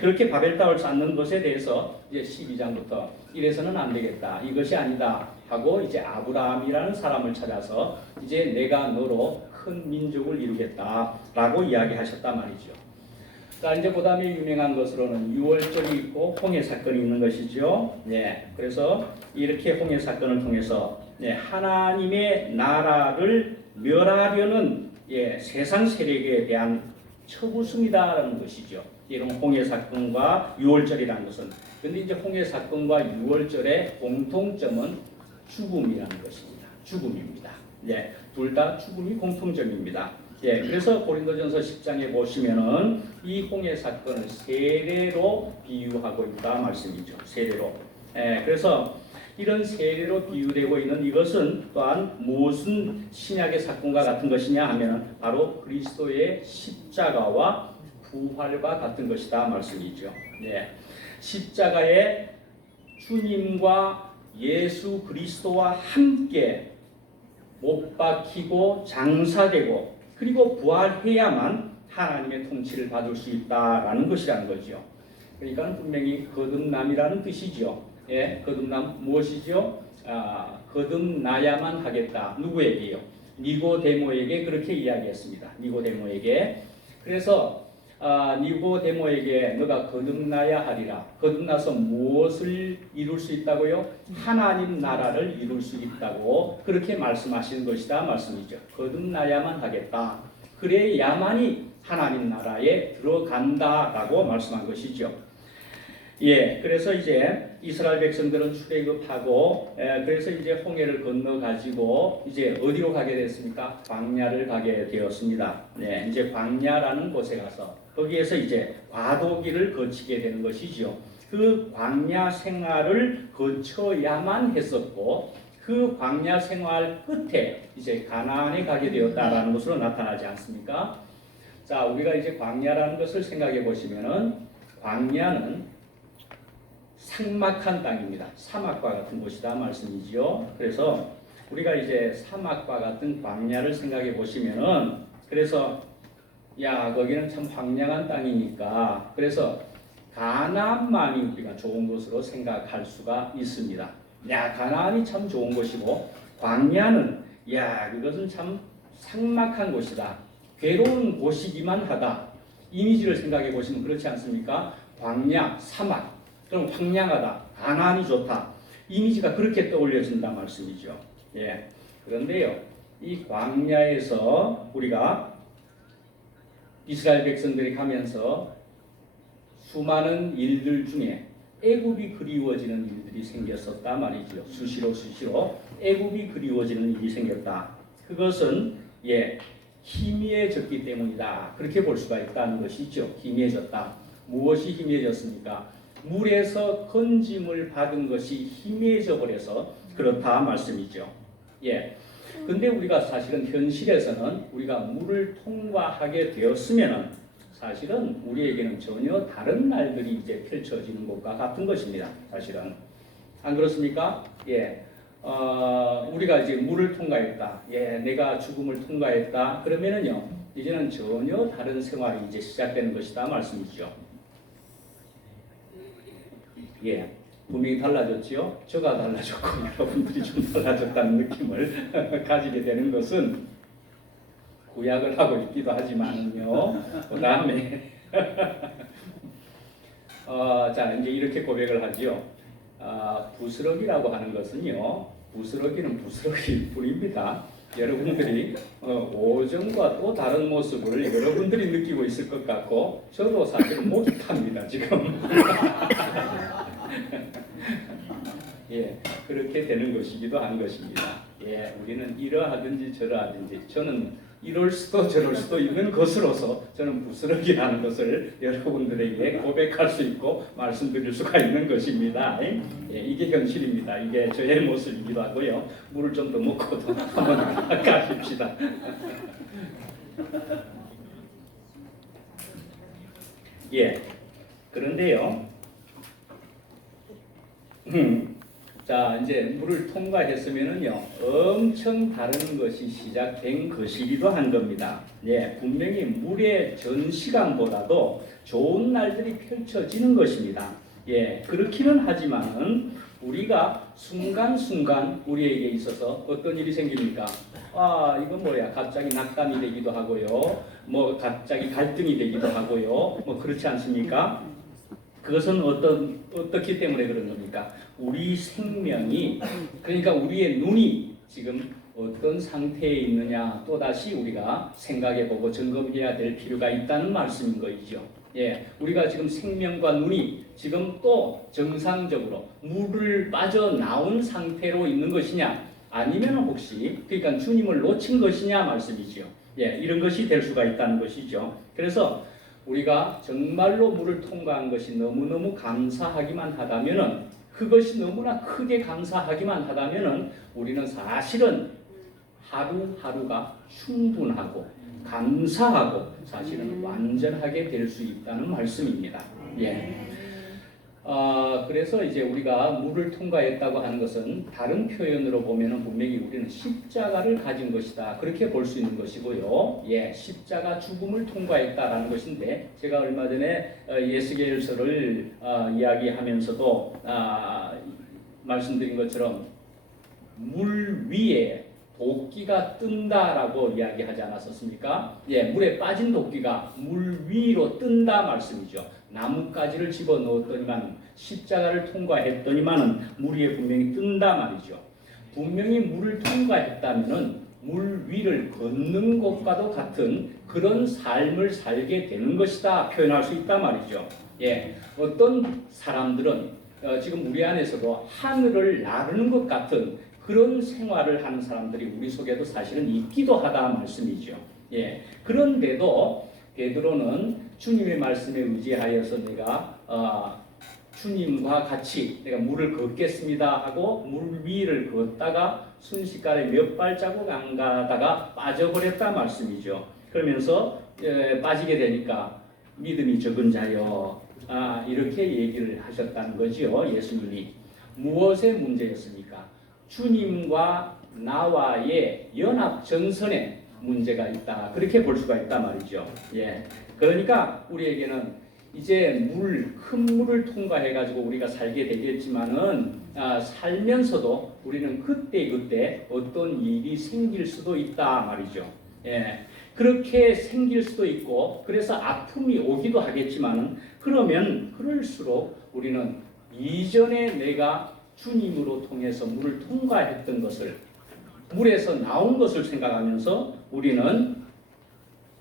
그렇게 바벨탑을 쌓는 것에 대해서 이제 12장부터 이래서는 안 되겠다. 이것이 아니다 하고 이제 아브라함이라는 사람을 찾아서 이제 내가 너로 큰 민족을 이루겠다라고 이야기하셨단 말이죠. 자, 이제 그다음에 유명한 것으로는 유월절이 있고 홍해 사건이 있는 것이죠. 그래서 이렇게 홍해 사건을 통해서 하나님의 나라를 멸하려는 세상 세력에 대한 처부승이다라는 것이죠. 이런 홍해 사건과 유월절이라는 것은. 근데 이제 홍해 사건과 유월절의 공통점은 죽음이라는 것입니다. 죽음입니다. 둘 다 죽음이 공통점입니다. 그래서 고린도전서 10장에 보시면은 이 홍해 사건을 세례로 비유하고 있다 말씀이죠. 세례로. 그래서 이런 세례로 비유되고 있는 이것은 또한 무슨 신약의 사건과 같은 것이냐 하면 바로 그리스도의 십자가와 부활과 같은 것이다 말씀이죠. 십자가에 주님과 예수 그리스도와 함께 못 박히고 장사되고 그리고 부활해야만 하나님의 통치를 받을 수 있다라는 것이라는 거죠. 그러니까 분명히 거듭남이라는 뜻이죠. 거듭남 무엇이죠? 거듭나야만 하겠다. 누구에게요? 니고데모에게 그렇게 이야기했습니다. 니고데모에게. 그래서 니고데모에게 너가 거듭나야 하리라. 거듭나서 무엇을 이룰 수 있다고요? 하나님 나라를 이룰 수 있다고 그렇게 말씀하시는 것이다 말씀이죠. 거듭나야만 하겠다. 그래야만이 하나님 나라에 들어간다라고 말씀한 것이죠. 그래서 이제 이스라엘 백성들은 출애굽하고 그래서 이제 홍해를 건너 가지고 이제 어디로 가게 됐습니까? 광야를 가게 되었습니다. 이제 광야라는 곳에 가서 거기에서 이제 과도기를 거치게 되는 것이죠. 그 광야 생활을 거쳐야만 했었고 그 광야 생활 끝에 이제 가나안에 가게 되었다라는 것으로 나타나지 않습니까? 자, 우리가 이제 광야라는 것을 생각해 보시면은 광야는 삭막한 땅입니다. 사막과 같은 곳이다 말씀이지요. 그래서 우리가 이제 사막과 같은 광야를 생각해 보시면은 그래서 야 거기는 참 황량한 땅이니까 그래서 가나안만이 우리가 좋은 것으로 생각할 수가 있습니다. 야 가나안이 참 좋은 곳이고 광야는 야 그것은 참 삭막한 곳이다. 괴로운 곳이기만 하다. 이미지를 생각해 보시면 그렇지 않습니까? 광야, 사막, 그럼 황량하다. 가나안이 좋다. 이미지가 그렇게 떠올려진다 말씀이죠. 예. 그런데요, 이 광야에서 우리가 이스라엘 백성들이 가면서 수많은 일들 중에 애굽이 그리워지는 일들이 생겼었다 말이죠. 수시로 애굽이 그리워지는 일이 생겼다. 그것은 희미해졌기 때문이다. 그렇게 볼 수가 있다는 것이죠. 희미해졌다. 무엇이 희미해졌습니까? 물에서 건짐을 받은 것이 희미해져 버려서 그렇다 말씀이죠. 근데 우리가 사실은 현실에서는 우리가 물을 통과하게 되었으면은 사실은 우리에게는 전혀 다른 날들이 이제 펼쳐지는 것과 같은 것입니다. 사실은 안 그렇습니까? 우리가 이제 물을 통과했다. 내가 죽음을 통과했다. 그러면은요, 이제는 전혀 다른 생활이 이제 시작되는 것이다 말씀이죠. 분명히 달라졌지요. 저가 달라졌고 여러분들이 좀 달라졌다는 느낌을 가지게 되는 것은 구약을 하고 있기도 하지만요. 그 다음에 자 이제 이렇게 고백을 하지요. 부스러기라고 하는 것은요. 부스러기는 부스러기일 뿐입니다. 여러분들이 오전과 또 다른 모습을 여러분들이 느끼고 있을 것 같고 저도 사실 못합니다 지금. 그렇게 되는 것이기도 한 것입니다. 우리는 이러하든지 저러하든지 저는 이럴 수도 저럴 수도 있는 것으로서 저는 부스러기라는 것을 여러분들에게 고백할 수 있고 말씀드릴 수가 있는 것입니다. 이게 현실입니다. 이게 저의 모습이기도 하고요. 물을 좀 더 먹고도 한번 가십시다. 그런데요. 자 이제 물을 통과했으면은요 엄청 다른 것이 시작된 것이기도 한 겁니다. 분명히 물의 전 시간보다도 좋은 날들이 펼쳐지는 것입니다. 그렇기는 하지만은 우리가 순간순간 우리에게 있어서 어떤 일이 생깁니까? 이건 뭐야? 갑자기 낙담이 되기도 하고요. 뭐 갑자기 갈등이 되기도 하고요. 뭐 그렇지 않습니까? 그것은 어떻기 때문에 그런 겁니까? 우리 생명이 그러니까 우리의 눈이 지금 어떤 상태에 있느냐 또다시 우리가 생각해보고 점검해야 될 필요가 있다는 말씀인 거죠. 우리가 지금 생명과 눈이 지금 또 정상적으로 물을 빠져나온 상태로 있는 것이냐 아니면 혹시 그러니까 주님을 놓친 것이냐 말씀이죠. 이런 것이 될 수가 있다는 것이죠. 그래서 우리가 정말로 물을 통과한 것이 너무너무 감사하기만 하다면은 그것이 너무나 크게 감사하기만 하다면은 우리는 사실은 하루하루가 충분하고 감사하고 사실은 완전하게 될 수 있다는 말씀입니다. 그래서 이제 우리가 물을 통과했다고 하는 것은 다른 표현으로 보면은 분명히 우리는 십자가를 가진 것이다. 그렇게 볼 수 있는 것이고요. 십자가 죽음을 통과했다라는 것인데 제가 얼마 전에 예스겔서를 이야기하면서도 말씀드린 것처럼 물 위에 도끼가 뜬다라고 이야기하지 않았었습니까? 물에 빠진 도끼가 물 위로 뜬다 말씀이죠. 나뭇가지를 집어넣었더니만 십자가를 통과했더니만은 물 위에 분명히 뜬다 말이죠. 분명히 물을 통과했다면은 물 위를 걷는 것과도 같은 그런 삶을 살게 되는 것이다 표현할 수 있단 말이죠. 어떤 사람들은 지금 우리 안에서도 하늘을 나르는 것 같은 그런 생활을 하는 사람들이 우리 속에도 사실은 있기도 하다 말씀이죠. 그런데도 베드로는 주님의 말씀에 의지하여서 내가 주님과 같이 내가 물을 걷겠습니다 하고 물 위를 걷다가 순식간에 몇 발자국 안 가다가 빠져버렸다 말씀이죠. 그러면서 빠지게 되니까 믿음이 적은 자여, 이렇게 얘기를 하셨다는 거지요. 예수님이 무엇의 문제였습니까? 주님과 나와의 연합 전선에 문제가 있다, 그렇게 볼 수가 있단 말이죠. 예. 그러니까 우리에게는 이제 큰 물을 통과해 가지고 우리가 살게 되겠지만은 살면서도 우리는 그때 어떤 일이 생길 수도 있다 말이죠. 예. 그렇게 생길 수도 있고, 그래서 아픔이 오기도 하겠지만은, 그러면 그럴수록 우리는 이전에 내가 주님으로 통해서 물을 통과했던 것을, 물에서 나온 것을 생각하면서 우리는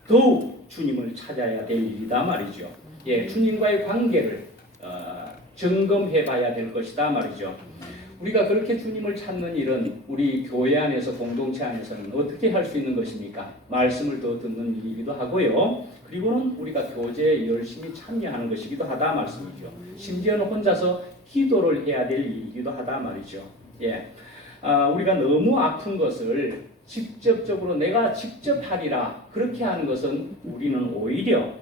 더욱 주님을 찾아야 될 일이다 말이죠. 예, 주님과의 관계를 점검해 봐야 될 것이다 말이죠. 우리가 그렇게 주님을 찾는 일은 우리 교회 안에서, 공동체 안에서는 어떻게 할 수 있는 것입니까? 말씀을 더 듣는 일이기도 하고요. 그리고는 우리가 교제에 열심히 참여하는 것이기도 하다 말씀이죠. 심지어는 혼자서 기도를 해야 될 일이기도 하다 말이죠. 예, 우리가 너무 아픈 것을 직접적으로 내가 직접 하리라 그렇게 하는 것은 우리는 오히려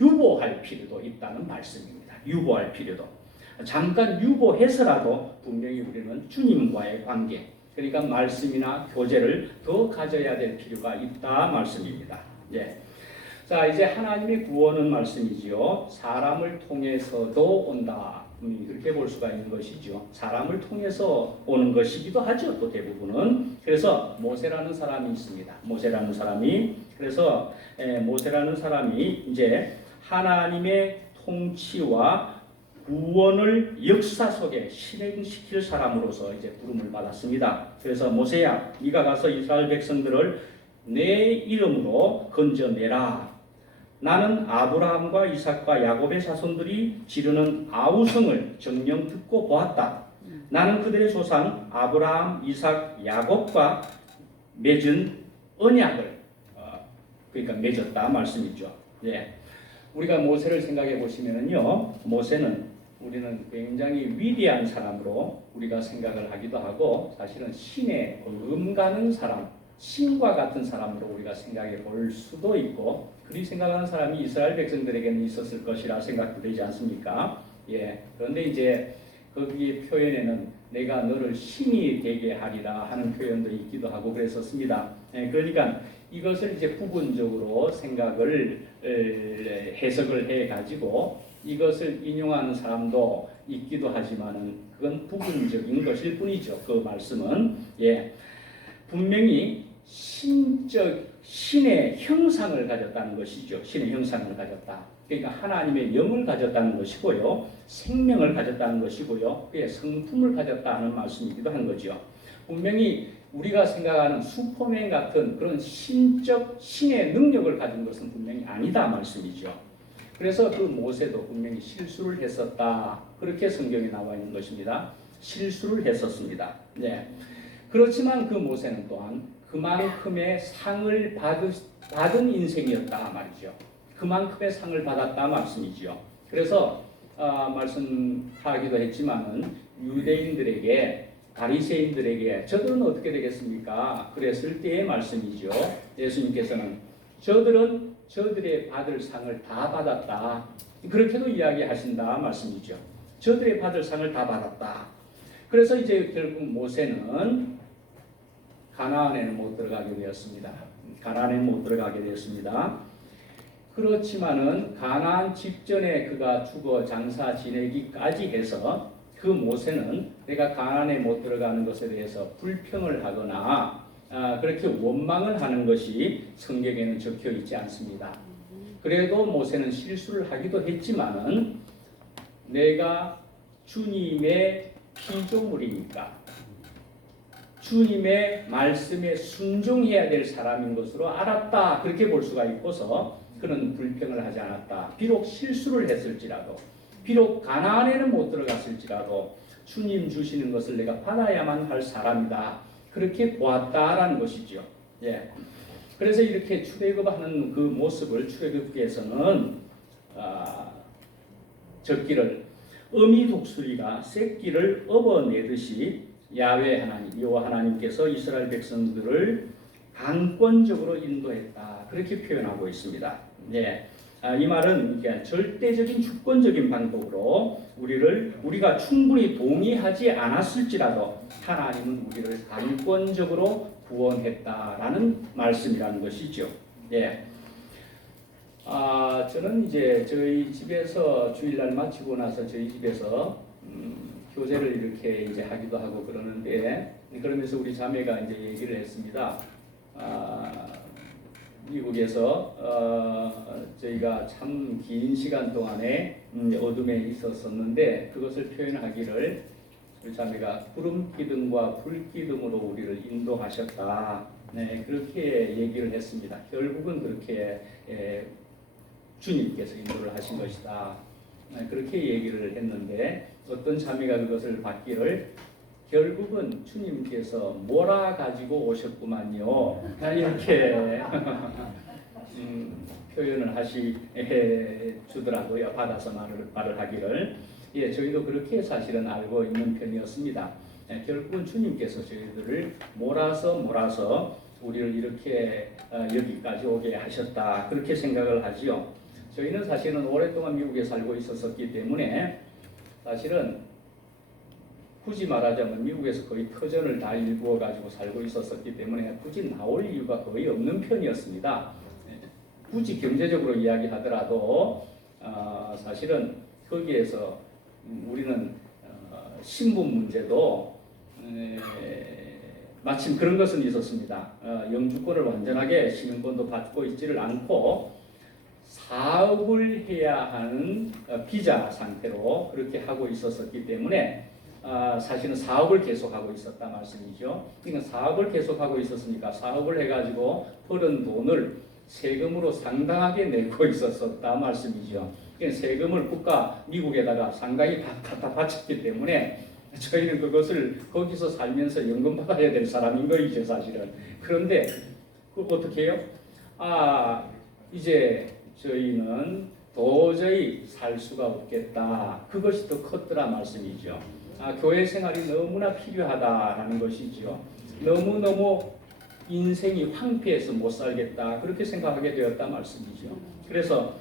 유보할 필요도 있다는 말씀입니다. 유보할 필요도. 잠깐 유보해서라도 분명히 우리는 주님과의 관계, 그러니까 말씀이나 교제를 더 가져야 될 필요가 있다 말씀입니다. 예. 자, 이제 하나님의 구원은 말씀이지요. 사람을 통해서도 온다. 그렇게 볼 수가 있는 것이죠. 사람을 통해서 오는 것이기도 하죠. 또 대부분은. 그래서 모세라는 사람이 있습니다. 모세라는 사람이. 그래서 모세라는 사람이 이제 하나님의 통치와 구원을 역사 속에 실행시킬 사람으로서 이제 부름을 받았습니다. 그래서 모세야, 네가 가서 이스라엘 백성들을 내 이름으로 건져내라. 나는 아브라함과 이삭과 야곱의 자손들이 지르는 아우성을 정녕 듣고 보았다. 나는 그들의 조상 아브라함, 이삭, 야곱과 맺은 언약을 그러니까 맺었다 말씀이죠. 예. 우리가 모세를 생각해 보시면은요, 모세는 우리는 굉장히 위대한 사람으로 우리가 생각을 하기도 하고, 사실은 신의 어음가는 사람, 신과 같은 사람으로 우리가 생각해 볼 수도 있고, 그리 생각하는 사람이 이스라엘 백성들에게는 있었을 것이라 생각도 되지 않습니까? 예. 그런데 이제 거기에 표현에는 내가 너를 신이 되게 하리라 하는 표현도 있기도 하고 그랬었습니다. 예. 그러니까 이것을 이제 부분적으로 생각을 해석을 해 가지고 이것을 인용하는 사람도 있기도 하지만은 그건 부분적인 것일 뿐이죠. 그 말씀은 예. 분명히 신의 형상을 가졌다는 것이죠. 신의 형상을 가졌다. 그러니까 하나님의 영을 가졌다는 것이고요. 생명을 가졌다는 것이고요. 그의 성품을 가졌다는 말씀이기도 한 거죠. 분명히 우리가 생각하는 슈퍼맨 같은 그런 신의 능력을 가진 것은 분명히 아니다 말씀이죠. 그래서 그 모세도 분명히 실수를 했었다. 그렇게 성경에 나와 있는 것입니다. 실수를 했었습니다. 네. 그렇지만 그 모세는 또한 그만큼의 상을 받은 인생이었다 말이죠. 그만큼의 상을 받았다 말씀이죠. 그래서 말씀하기도 했지만은 유대인들에게, 바리새인들에게 저들은 어떻게 되겠습니까? 그랬을 때의 말씀이죠. 예수님께서는 저들은 저들의 받을 상을 다 받았다. 그렇게도 이야기하신다 말씀이죠. 저들의 받을 상을 다 받았다. 그래서 이제 결국 모세는 가나안에는 못 들어가게 되었습니다. 가나안에 못 들어가게 되었습니다. 그렇지만은 가나안 직전에 그가 죽어 장사 지내기까지 해서 그 모세는 내가 가나안에 못 들어가는 것에 대해서 불평을 하거나 그렇게 원망을 하는 것이 성경에는 적혀 있지 않습니다. 그래도 모세는 실수를 하기도 했지만은 내가 주님의 피조물이니까 주님의 말씀에 순종해야 될 사람인 것으로 알았다. 그렇게 볼 수가 있고서 그는 불평을 하지 않았다. 비록 실수를 했을지라도, 비록 가나안에는 못 들어갔을지라도 주님 주시는 것을 내가 받아야만 할 사람이다. 그렇게 보았다라는 것이죠. 예. 그래서 이렇게 출애굽하는 그 모습을 출애굽기에서는 적기를 어미 독수리가 새끼를 업어내듯이 야훼 하나님, 여호와 하나님께서 이스라엘 백성들을 강권적으로 인도했다. 그렇게 표현하고 있습니다. 네. 이 말은 이게 절대적인 주권적인 방법으로 우리가 충분히 동의하지 않았을지라도 하나님은 우리를 강권적으로 구원했다라는 말씀이라는 것이죠. 네. 저는 이제 저희 집에서 주일날 마치고 나서 저희 집에서 교제를 이렇게 이제 하기도 하고 그러는데, 그러면서 우리 자매가 이제 얘기를 했습니다. 미국에서 저희가 참 긴 시간 동안에 어둠에 있었었는데, 그것을 표현하기를 우리 자매가 구름 기둥과 불 기둥으로 우리를 인도하셨다. 네, 그렇게 얘기를 했습니다. 결국은 그렇게 주님께서 인도를 하신 것이다. 그렇게 얘기를 했는데, 어떤 자매가 그것을 받기를 결국은 주님께서 몰아가지고 오셨구만요. 이렇게 표현을 주더라고요. 받아서 말을 하기를. 예, 저희도 그렇게 사실은 알고 있는 편이었습니다. 결국은 주님께서 저희들을 몰아서 우리를 이렇게 여기까지 오게 하셨다. 그렇게 생각을 하지요. 저희는 사실은 오랫동안 미국에 살고 있었기 때문에 사실은 굳이 말하자면 미국에서 거의 터전을 다 일구어 가지고 살고 있었기 때문에 굳이 나올 이유가 거의 없는 편이었습니다. 굳이 경제적으로 이야기하더라도 사실은 거기에서 우리는 신분 문제도 마침 그런 것은 있었습니다. 영주권을 완전하게 시민권도 받고 있지를 않고 사업을 해야 하는 비자 상태로 그렇게 하고 있었기 때문에 사실은 사업을 계속하고 있었다 말씀이죠. 그러니까 사업을 계속하고 있었으니까 사업을 해가지고 벌은 돈을 세금으로 상당하게 내고 있었다 말씀이죠. 그러니까 세금을 미국에다가 상당히 갖다 바쳤기 때문에 저희는 그것을 거기서 살면서 연금 받아야 될 사람인 거이죠, 사실은. 그런데 어떻게 해요? 이제 저희는 도저히 살 수가 없겠다. 그것이 더 컸더라 말씀이죠. 교회 생활이 너무나 필요하다라는 것이죠. 너무너무 인생이 황폐해서 못 살겠다. 그렇게 생각하게 되었다 말씀이죠. 그래서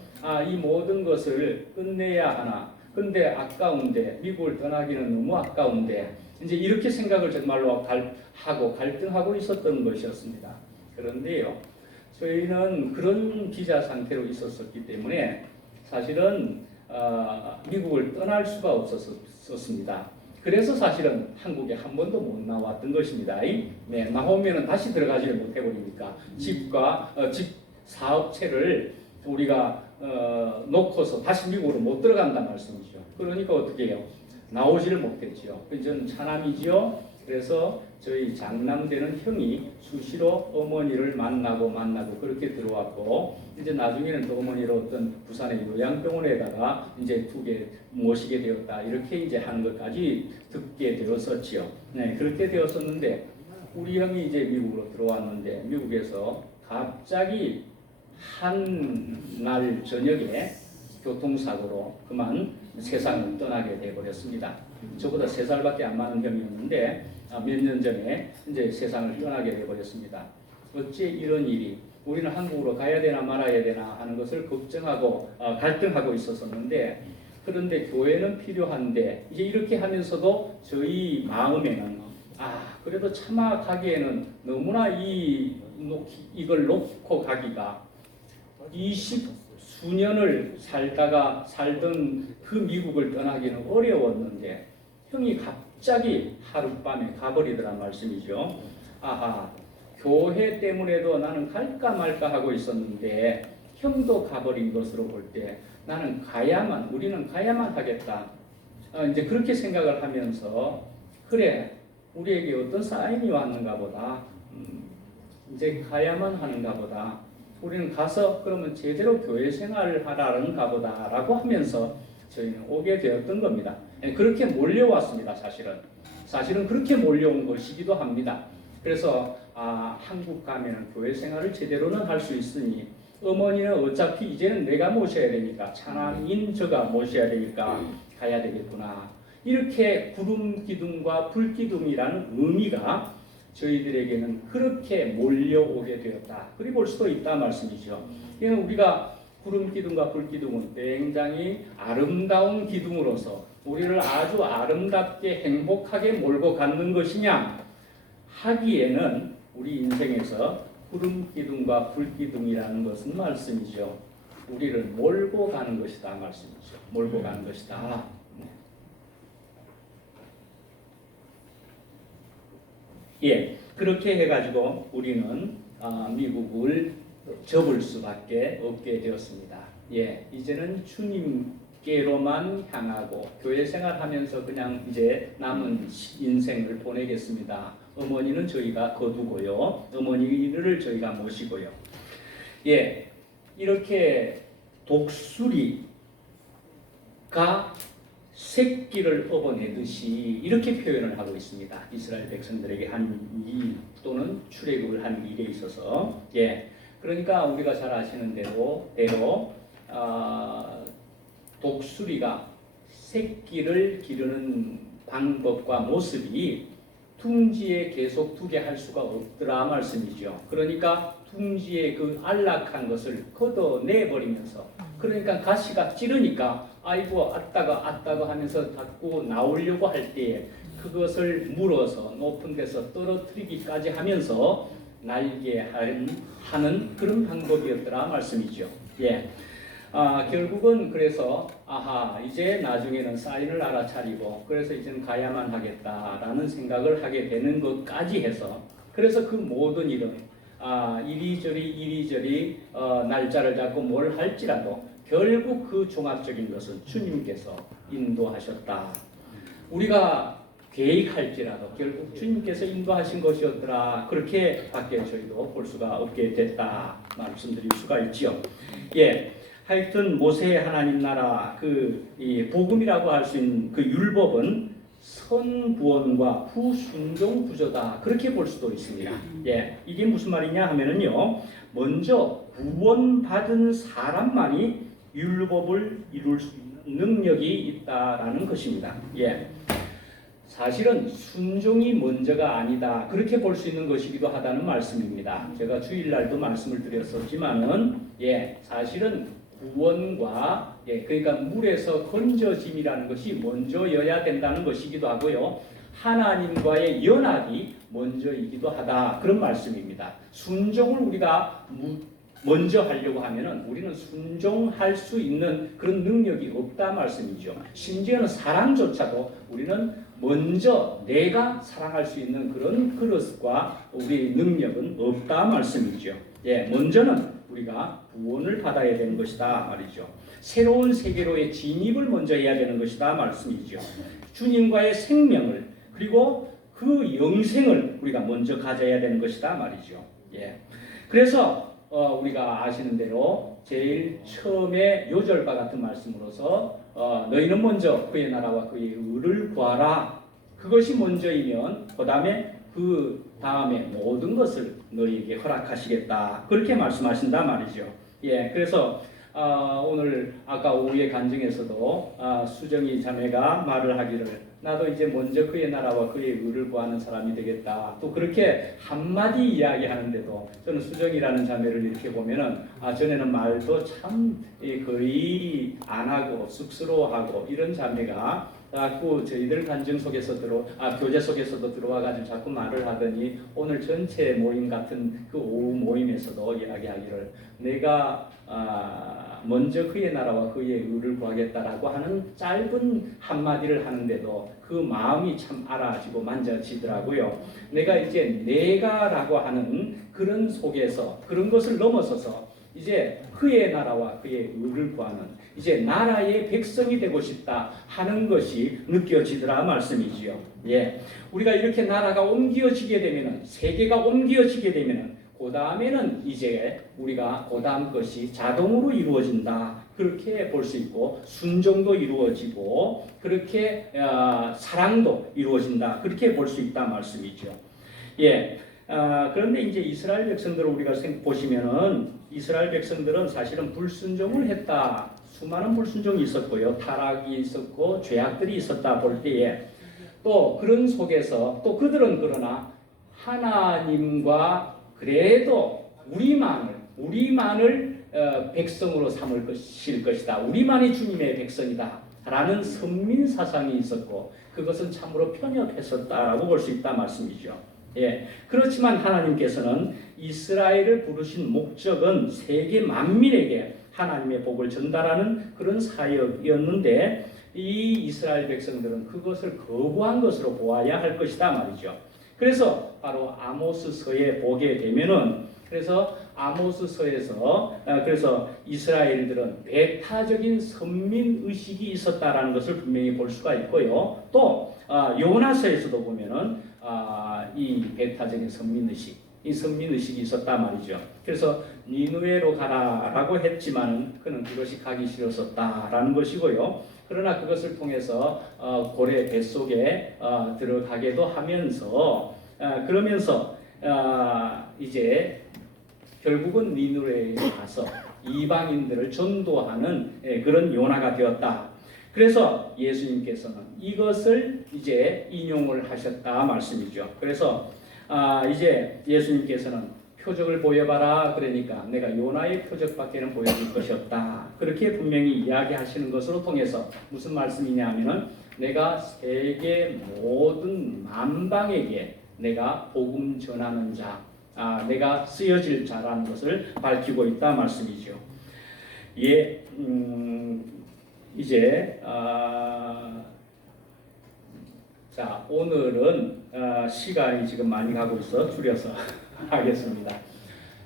이 모든 것을 끝내야 하나. 근데 아까운데, 미국을 떠나기는 너무 아까운데, 이제 이렇게 생각을 정말로 하고 갈등하고 있었던 것이었습니다. 그런데요, 저희는 그런 비자 상태로 있었기 때문에 사실은 미국을 떠날 수가 없었습니다. 그래서 사실은 한국에 한 번도 못 나왔던 것입니다. 네, 나오면은 다시 들어가지를 못해버리니까 집 사업체를 우리가 놓고서 다시 미국으로 못 들어간다 말씀이죠. 그러니까 어떻게 해요? 나오지를 못했죠. 저는 차남이죠. 그래서 저희 장남되는 형이 수시로 어머니를 만나고 그렇게 들어왔고, 이제 나중에는 또 어머니를 어떤 부산의 요양병원에다가 이제 두게 모시게 되었다. 이렇게 이제 하는 것까지 듣게 되었었지요. 네, 그렇게 되었었는데, 우리 형이 이제 미국으로 들어왔는데, 미국에서 갑자기 한 날 저녁에 교통사고로 그만 세상을 떠나게 되어버렸습니다. 저보다 3살밖에 안 많은 형이었는데 몇 년 전에 이제 세상을 떠나게 되어버렸습니다. 어째 이런 일이, 우리는 한국으로 가야 되나 말아야 되나 하는 것을 걱정하고 갈등하고 있었는데, 그런데 교회는 필요한데 이제 이렇게 하면서도 저희 마음에는 그래도 차마 가기에는 너무나 이걸 놓고 가기가 20수년을 살던 그 미국을 떠나기는 어려웠는데 형이 갑자기 하룻밤에 가버리더란 말씀이죠. 교회 때문에도 나는 갈까 말까 하고 있었는데 형도 가버린 것으로 볼 때 우리는 가야만 하겠다. 이제 그렇게 생각을 하면서, 그래, 우리에게 어떤 사인이 왔는가 보다. 이제 가야만 하는가 보다. 우리는 가서 그러면 제대로 교회 생활을 하라는가 보다라고 하면서 저희는 오게 되었던 겁니다. 그렇게 몰려왔습니다. 사실은 그렇게 몰려온 것이기도 합니다. 그래서 한국 가면은 교회 생활을 제대로는 할 수 있으니 어머니는 어차피 이제는 내가 모셔야 되니까 차남인 저가 모셔야 되니까 가야 되겠구나. 이렇게 구름 기둥과 불 기둥이라는 의미가 저희들에게는 그렇게 몰려오게 되었다. 그리 볼 수도 있다 말씀이죠. 그러니까 우리가 구름 기둥과 불 기둥은 굉장히 아름다운 기둥으로서 우리를 아주 아름답게 행복하게 몰고 가는 것이냐 하기에는 우리 인생에서 구름 기둥과 불 기둥이라는 것은 말씀이죠. 우리를 몰고 가는 것이다 말씀이죠. 몰고 가는 것이다. 예, 그렇게 해가지고 우리는 미국을 접을 수밖에 없게 되었습니다. 예, 이제는 주님께로만 향하고 교회 생활하면서 그냥 이제 남은 인생을 보내겠습니다. 어머니는 저희가 거두고요, 어머니를 저희가 모시고요. 예, 이렇게 독수리가 새끼를 업어내듯이 이렇게 표현을 하고 있습니다. 이스라엘 백성들에게 한 일 또는 출애굽을 한 일에 있어서. 예, 그러니까 우리가 잘 아시는 대로 독수리가 새끼를 기르는 방법과 모습이 둥지에 계속 두게 할 수가 없더라 말씀이죠. 그러니까 둥지에 그 안락한 것을 걷어내버리면서, 그러니까 가시가 찌르니까 아이고 아따가 하면서 자꾸 나오려고 할 때에 그것을 물어서 높은 데서 떨어뜨리기까지 하면서 날개하는 그런 방법이었더라 말씀이죠. 예. 결국은 그래서 이제 나중에는 사인을 알아차리고 그래서 이제는 가야만 하겠다라는 생각을 하게 되는 것까지 해서, 그래서 그 모든 일은 이리저리 날짜를 잡고 뭘 할지라도 결국 그 종합적인 것은 주님께서 인도하셨다. 우리가 계획할지라도 결국 주님께서 인도하신 것이었더라. 그렇게 밖에 저희도 볼 수가 없게 됐다 말씀드릴 수가 있지요. 예. 하여튼 모세 하나님 나라 이 복음이라고 할 수 있는 그 율법은 선구원과 후순종 구조다. 그렇게 볼 수도 있습니다. 예, 이게 무슨 말이냐 하면은요, 먼저 구원받은 사람만이 율법을 이룰 수 있는 능력이 있다라는 것입니다. 예. 사실은 순종이 먼저가 아니다. 그렇게 볼 수 있는 것이기도 하다는 말씀입니다. 제가 주일날도 말씀을 드렸었지만은, 예, 사실은 구원과, 그러니까 물에서 건져짐이라는 것이 먼저여야 된다는 것이기도 하고요, 하나님과의 연합이 먼저이기도 하다, 그런 말씀입니다. 순종을 우리가 먼저 하려고 하면은 우리는 순종할 수 있는 그런 능력이 없다 말씀이죠. 심지어는 사랑조차도 우리는 먼저 내가 사랑할 수 있는 그런 그릇과 우리 능력은 없다 말씀이죠. 예, 먼저는 우리가 구원을 받아야 되는 것이다 말이죠. 새로운 세계로의 진입을 먼저 해야 되는 것이다 말씀이죠. 주님과의 생명을, 그리고 그 영생을 우리가 먼저 가져야 되는 것이다 말이죠. 예. 그래서 우리가 아시는 대로 제일 처음에 요절과 같은 말씀으로서 너희는 먼저 그의 나라와 그의 의를 구하라. 그것이 먼저이면 그 다음에 모든 것을 너희에게 허락하시겠다. 그렇게 말씀하신다 말이죠. 예, 그래서 오늘 아까 오후의 간증에서도 수정이 자매가 말을 하기를, 나도 이제 먼저 그의 나라와 그의 의를 구하는 사람이 되겠다. 또 그렇게 한마디 이야기하는데도 저는 수정이라는 자매를 이렇게 보면은 전에는 말도 참 거의 안 하고 쑥스러워하고 이런 자매가 자꾸 저희들 간증 속에서 교제 속에서도 들어와가지고 자꾸 말을 하더니 오늘 전체 모임 같은 그 오후 모임에서도 이야기하기를, 내가 먼저 그의 나라와 그의 의를 구하겠다라고 하는 짧은 한마디를 하는데도 그 마음이 참 알아지고 만져지더라고요. 내가 이제 내가라고 하는 그런 속에서, 그런 것을 넘어서서 이제 그의 나라와 그의 의를 구하는, 이제 나라의 백성이 되고 싶다 하는 것이 느껴지더라 말씀이지요. 예, 우리가 이렇게 나라가 옮겨지게 되면은, 세계가 옮겨지게 되면은, 그 다음에는 이제 우리가 그 다음 것이 자동으로 이루어진다. 그렇게 볼 수 있고, 순종도 이루어지고, 그렇게 사랑도 이루어진다. 그렇게 볼 수 있다 말씀이죠. 예, 그런데 이제 이스라엘 백성들을 우리가 보시면은 이스라엘 백성들은 사실은 불순종을 했다. 수많은 불순종이 있었고요. 타락이 있었고 죄악들이 있었다 볼 때에 또 그런 속에서 또 그들은 그러나 하나님과 그래도 우리만을 백성으로 삼을 것이다. 우리만이 주님의 백성이다. 라는 선민 사상이 있었고 그것은 참으로 편협했었다라고 볼 수 있다 말씀이죠. 예. 그렇지만 하나님께서는 이스라엘을 부르신 목적은 세계 만민에게 하나님의 복을 전달하는 그런 사역이었는데 이 이스라엘 백성들은 그것을 거부한 것으로 보아야 할 것이다 말이죠. 그래서 바로 아모스서에 보게 되면은 그래서 아모스서에서 그래서 이스라엘들은 배타적인 선민 의식이 있었다라는 것을 분명히 볼 수가 있고요. 또 요나서에서도 보면은 이 배타적인 선민 의식, 이 선민 의식이 있었다 말이죠. 그래서 니느웨로 가라라고 했지만은 그는 그것이 가기 싫었었다라는 것이고요. 그러나 그것을 통해서 고래 뱃속에 들어가게도 하면서 그러면서 이제 결국은 니느웨에 가서 이방인들을 전도하는 그런 요나가 되었다. 그래서 예수님께서는 이것을 이제 인용을 하셨다 말씀이죠. 그래서 이제 예수님께서는 표적을 보여봐라 그러니까 내가 요나의 표적밖에는 보여줄 것이 없다. 그렇게 분명히 이야기하시는 것으로 통해서 무슨 말씀이냐 하면은 내가 세계 모든 만방에게 내가 복음 전하는 자, 내가 쓰여질 자라는 것을 밝히고 있다 말씀이죠. 예, 이제 자 오늘은 시간이 지금 많이 가고 있어 줄여서 하겠습니다.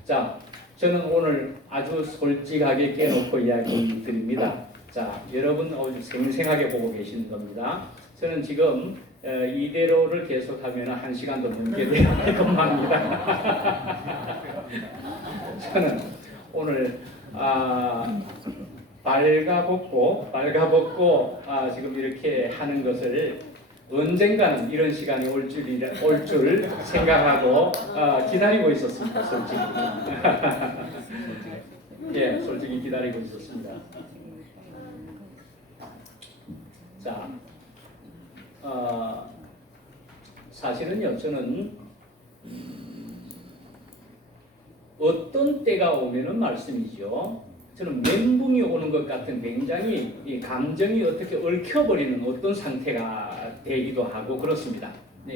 자, 저는 오늘 아주 솔직하게 깨놓고 이야기 드립니다. 자, 여러분 생생하게 보고 계시는 겁니다. 저는 지금 이대로를 계속하면 1시간도 넘게 될 것만입니다. 저는 오늘 발가벗고 지금 이렇게 하는 것을 언젠가는 이런 시간이 올 줄 생각하고 기다리고 있었습니다. 솔직히. 예, 솔직히 기다리고 있었습니다. 자, 사실은요, 저는 어떤 때가 오면은 말씀이죠. 저는 멘붕이 오는 것 같은 굉장히 이 감정이 어떻게 얽혀버리는 어떤 상태가 되기도 하고 그렇습니다.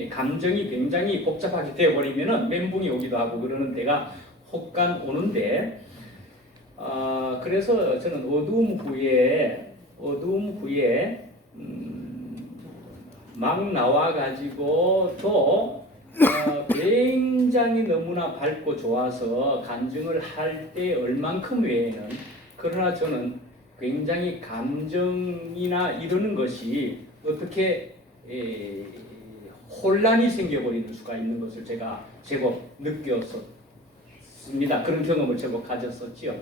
감정이 굉장히 복잡하게 되어버리면은 멘붕이 오기도 하고 그러는 때가 혹간 오는데, 그래서 저는 어두움 후에 막 나와가지고 또 굉장히 너무나 밝고 좋아서 간증을 할 때 얼만큼 외에는 그러나 저는 굉장히 감정이나 이러는 것이 어떻게 혼란이 생겨버리는 수가 있는 것을 제가 제법 느꼈습니다. 그런 경험을 제법 가졌었지요.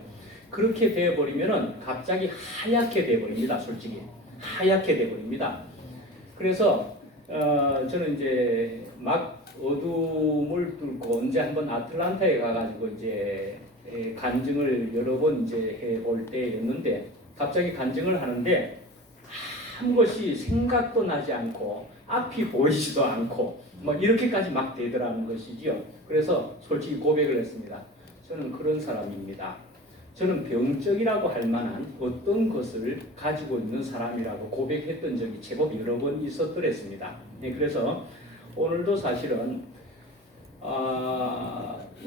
그렇게 되어버리면은 갑자기 하얗게 되어버립니다. 솔직히 하얗게 되어버립니다. 그래서 저는 이제 막 어둠을 뚫고 언제 한번 아틀란타에 가가지고 이제 간증을 여러 번 이제 해볼 때였는데 갑자기 간증을 하는데 아무것이 생각도 나지 않고 앞이 보이지도 않고 뭐 이렇게까지 막 되더라는 것이지요. 그래서 솔직히 고백을 했습니다. 저는 그런 사람입니다. 저는 병적이라고 할 만한 어떤 것을 가지고 있는 사람이라고 고백했던 적이 제법 여러 번 있었더랬습니다. 그래서 오늘도 사실은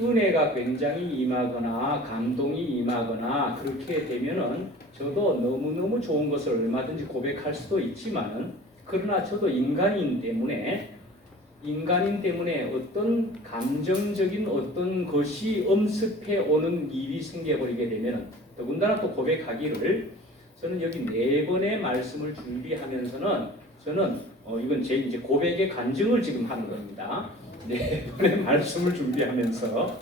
은혜가 굉장히 임하거나 감동이 임하거나 그렇게 되면은 저도 너무너무 좋은 것을 얼마든지 고백할 수도 있지만은 그러나 저도 인간인 때문에 어떤 감정적인 어떤 것이 엄습해 오는 일이 생겨버리게 되면은 더군다나 또 고백하기를 저는 여기 4번의 말씀을 준비하면서는 저는 이건 제 이제 고백의 간증을 지금 하는 겁니다. 4번의 말씀을 준비하면서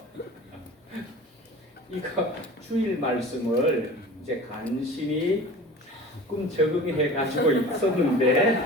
이거 주일 말씀을 이제 간신히 조금 적응해 가지고 있었는데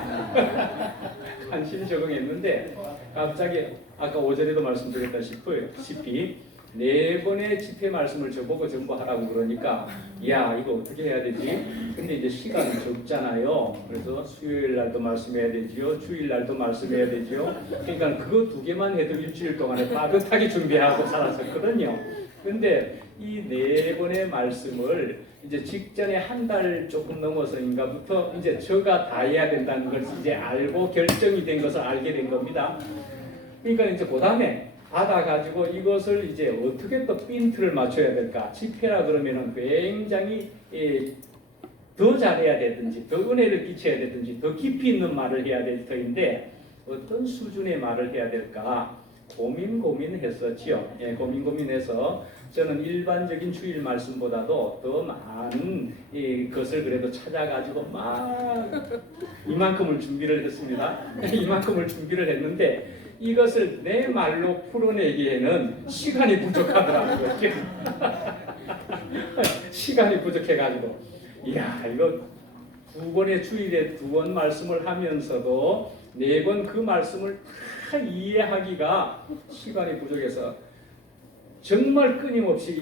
간신히 적응했는데 갑자기 아까 오전에도 말씀드렸다시피 4번의 집회 말씀을 저보고 전부 하라고 그러니까 야 이거 어떻게 해야 되지? 근데 이제 시간은 적잖아요. 그래서 수요일 날도 말씀해야 되지요. 주일 날도 말씀해야 되지요. 그러니까 그거 2개만 해도 일주일 동안에 빠듯하게 준비하고 살았었거든요. 근데 이 4번의 말씀을 이제 직전에 1달 조금 넘어서인가부터 이제 저가 다 해야 된다는 걸 이제 알고 결정이 된 것을 알게 된 겁니다. 그러니까 이제 그 다음에 받아가지고 이것을 이제 어떻게 또 핀트를 맞춰야 될까? 집회라 그러면은 굉장히 더 잘해야 되든지, 더 은혜를 끼쳐야 되든지, 더 깊이 있는 말을 해야 될 터인데 어떤 수준의 말을 해야 될까? 고민했었지요. 고민해서 저는 일반적인 주일 말씀보다도 더 많은 것을 그래도 찾아가지고 막 이만큼을 준비를 했습니다. 이만큼을 준비를 했는데 이것을 내 말로 풀어내기에는 시간이 부족하더라고요. 시간이 부족해가지고 이야 이거 2번의 주일에 2번 말씀을 하면서도 4번 그 말씀을 다 이해하기가 시간이 부족해서 정말 끊임없이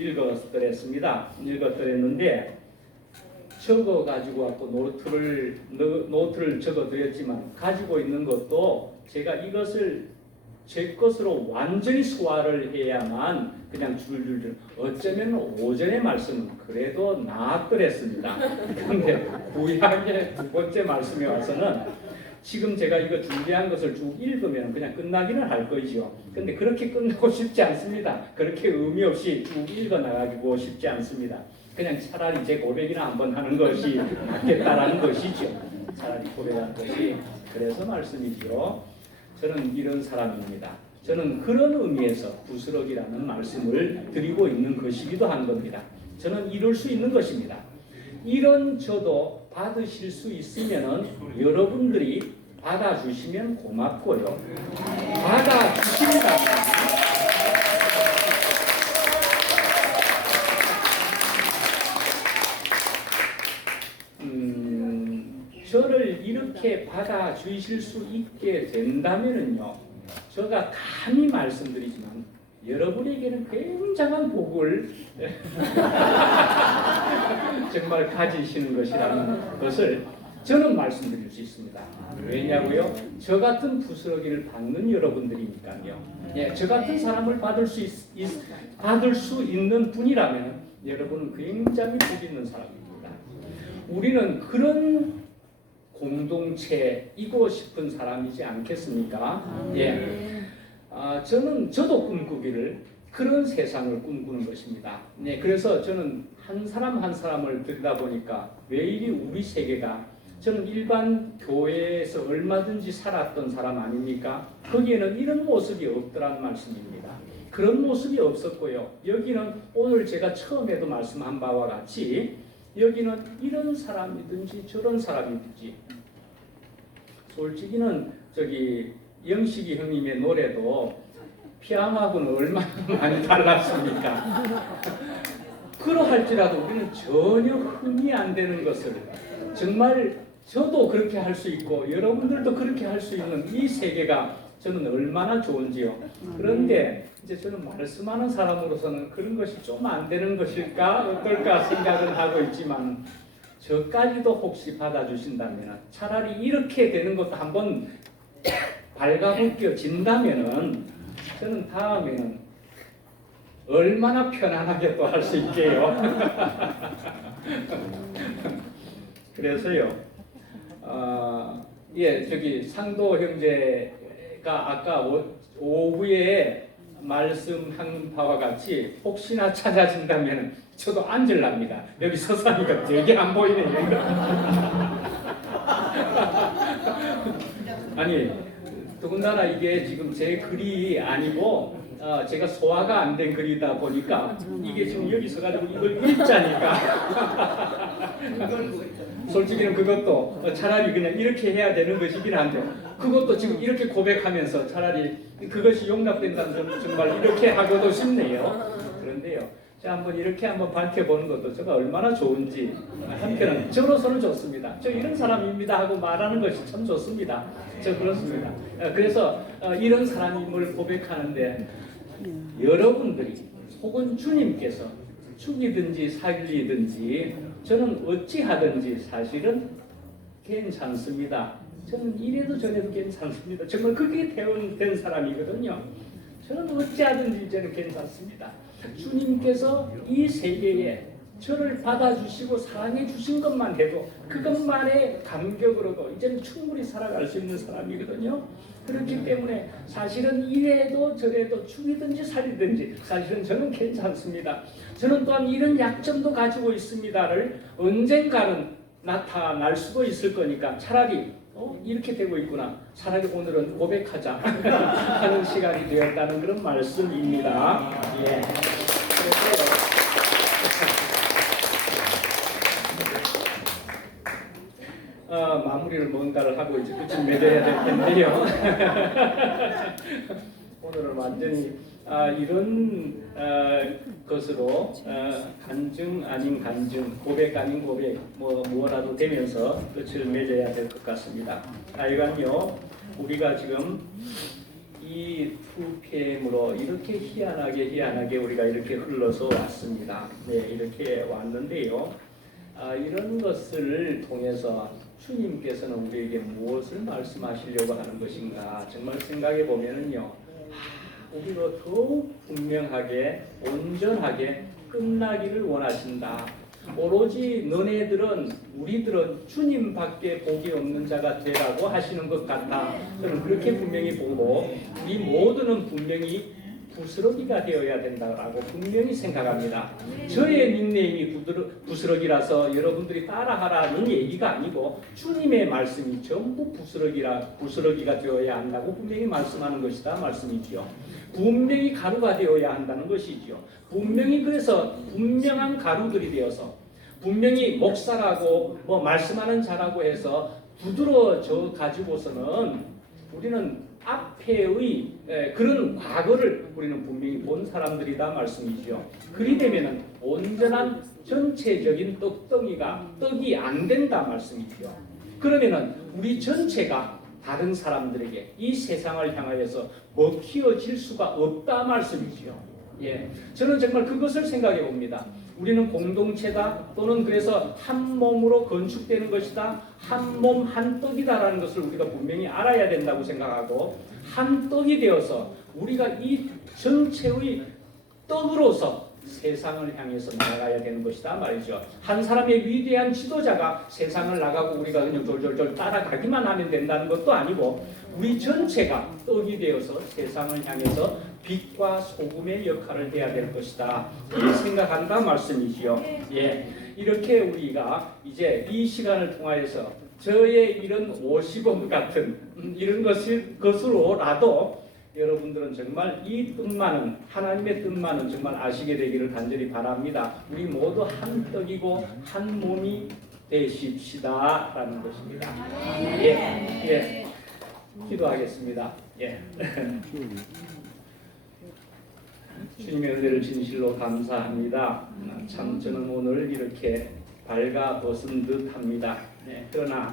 읽었더랬는데 적어가지고 왔고 노트를 적어드렸지만 가지고 있는 것도 제가 이것을 제 것으로 완전히 소화를 해야만 그냥 줄줄줄 어쩌면 오전의 말씀은 그래도 나았더랬습니다. 그런데 구약의 2번째 말씀에 와서는 지금 제가 이거 준비한 것을 쭉 읽으면 그냥 끝나기는 할 거죠. 근데 그렇게 끝나고 싶지 않습니다. 그렇게 의미 없이 쭉 읽어 나가고 싶지 않습니다. 그냥 차라리 제 고백이나 한번 하는 것이 낫겠다라는 것이죠. 차라리 고백하는 것이. 그래서 말씀이죠. 저는 이런 사람입니다. 저는 그런 의미에서 부스러기라는 말씀을 드리고 있는 것이기도 한 겁니다. 저는 이룰 수 있는 것입니다. 이런 저도 받으실 수 있으면은 여러분들이 받아주시면 고맙고요. 받아주십니다. 저를 이렇게 받아주실 수 있게 된다면은요, 제가 감히 말씀드리지만 여러분에게는 굉장한 복을 정말 가지시는 것이라는 것을 저는 말씀드릴 수 있습니다. 왜냐고요? 저 같은 부스러기를 받는 여러분들이니까요. 저 같은 사람을 받을 수 있는 분이라면 여러분은 굉장히 복 있는 사람입니다. 우리는 그런 공동체이고 싶은 사람이지 않겠습니까? 저도 꿈꾸기를 그런 세상을 꿈꾸는 것입니다. 그래서 저는 한 사람 한 사람을 들여다보니까 왜 이리 우리 세계가 저는 일반 교회에서 얼마든지 살았던 사람 아닙니까? 거기에는 이런 모습이 없더란 말씀입니다. 그런 모습이 없었고요. 여기는 오늘 제가 처음에도 말씀한 바와 같이 여기는 이런 사람이든지 저런 사람이든지 솔직히는 영식이 형님의 노래도 피아노하고는 얼마나 많이 달랐습니까? 그러할지라도 우리는 전혀 흠이 안 되는 것을 정말 저도 그렇게 할 수 있고 여러분들도 그렇게 할 수 있는 이 세계가 저는 얼마나 좋은지요. 그런데 이제 저는 말씀하는 사람으로서는 그런 것이 좀 안 되는 것일까 어떨까 생각은 하고 있지만 저까지도 혹시 받아주신다면 차라리 이렇게 되는 것도 한번 발가벗겨진다면은 저는 다음에는 얼마나 편안하게 또 할 수 있게요. 그래서요, 상도 형제가 아까 오후에 말씀한 바와 같이 혹시나 찾아진다면 저도 앉으랍니다. 여기 서사니까 되게 안 보이네요. 아니, 더군다나 이게 지금 제 글이 아니고 제가 소화가 안 된 글이다 보니까 이게 지금 여기 서가지고 이걸 읽자니까 솔직히는 그것도 차라리 그냥 이렇게 해야 되는 것이긴 한데 그것도 지금 이렇게 고백하면서 차라리 그것이 용납된다는 건 정말 이렇게 하고도 싶네요. 그런데요, 자, 한번 이렇게 한번 밝혀보는 것도 제가 얼마나 좋은지 한편은 저로서는 좋습니다. 저 이런 사람입니다 하고 말하는 것이 참 좋습니다. 저 그렇습니다. 그래서 이런 사람임을 고백하는데 여러분들이 혹은 주님께서 죽이든지 살리든지 저는 어찌하든지 사실은 괜찮습니다. 저는 이래도 저래도 괜찮습니다. 정말 그게 된 사람이거든요. 저는 어찌하든지 저는 괜찮습니다. 주님께서 이 세계에 저를 받아주시고 사랑해 주신 것만 해도 그것만의 감격으로도 이제는 충분히 살아갈 수 있는 사람이거든요. 그렇기 때문에 사실은 이래도 저래도 죽이든지 살리든지 사실은 저는 괜찮습니다. 저는 또한 이런 약점도 가지고 있습니다를 언젠가는 나타날 수도 있을 거니까 차라리 이렇게 되고 있구나. 차라리 오늘은 고백하자 하는 시간이 되었다는 그런 말씀입니다. 예. 마무리를 뭔가를 하고 이제 끝을 맺어야 될 텐데요. 오늘은 완전히 이런 것으로 간증 아닌 간증, 고백 아닌 고백, 뭐라도 되면서 끝을 맺어야 될 것 같습니다. 하여간요, 우리가 지금 이 2PM으로 이렇게 희한하게 우리가 이렇게 흘러서 왔습니다. 네, 이렇게 왔는데요. 이런 것을 통해서 주님께서는 우리에게 무엇을 말씀하시려고 하는 것인가 정말 생각해 보면은요, 우리로 더욱 분명하게 온전하게 끝나기를 원하신다. 오로지 너네들은 우리들은 주님밖에 복이 없는 자가 되라고 하시는 것 같다. 저는 그렇게 분명히 보고 우리 모두는 분명히 부스러기가 되어야 된다라고 분명히 생각합니다. 저의 닉네임이 부스러기라서 여러분들이 따라하라는 얘기가 아니고 주님의 말씀이 전부 부스러기가 되어야 한다고 분명히 말씀하는 것이다 말씀이지요. 분명히 가루가 되어야 한다는 것이지요. 분명히 그래서 분명한 가루들이 되어서 분명히 목사라고 말씀하는 자라고 해서 부드러워져 가지고서는 우리는 앞에의 그런 과거를 우리는 분명히 본 사람들이다 말씀이죠. 그리 되면은 온전한 전체적인 떡이 안 된다 말씀이죠. 그러면은 우리 전체가 다른 사람들에게 이 세상을 향하여서 먹히어질 수가 없다 말씀이죠. 예, 저는 정말 그것을 생각해 봅니다. 우리는 공동체다 또는 그래서 한 몸으로 건축되는 것이다. 한 몸 한 떡이다라는 것을 우리가 분명히 알아야 된다고 생각하고 한 떡이 되어서 우리가 이 전체의 떡으로서 세상을 향해서 나아가야 되는 것이다 말이죠. 한 사람의 위대한 지도자가 세상을 나가고 우리가 그냥 졸졸졸 따라가기만 하면 된다는 것도 아니고 우리 전체가 떡이 되어서 세상을 향해서 빛과 소금의 역할을 해야 될 것이다. 이 생각한다 말씀이지요. 예, 이렇게 우리가 이제 이 시간을 통하여서 저의 이런 50원 같은 이런 것으로라도 여러분들은 정말 이 뜻만은 하나님의 뜻만은 정말 아시게 되기를 간절히 바랍니다. 우리 모두 한 떡이고 한 몸이 되십시다라는 것입니다. 예, 기도하겠습니다. 예. 주님의 은혜를 진실로 감사합니다. 참 저는 오늘 이렇게 밝아 벗은 듯합니다. 네, 그러나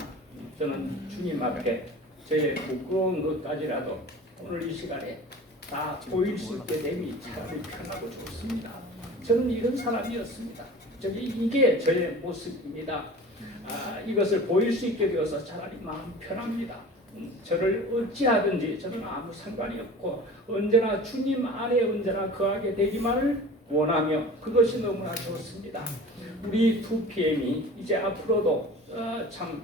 저는 주님 앞에 저의 부끄러운 것까지라도 오늘 이 시간에 다 보일 수 있게 됨이 차라리 편하고 좋습니다. 저는 이런 사람이었습니다. 이게 저의 모습입니다. 이것을 보일 수 있게 되어서 차라리 마음 편합니다. 저를 어찌하든지 저는 아무 상관이 없고 언제나 주님 안에 언제나 거하게 되기만을 원하며 그것이 너무나 좋습니다. 우리 2PM이 이제 앞으로도 참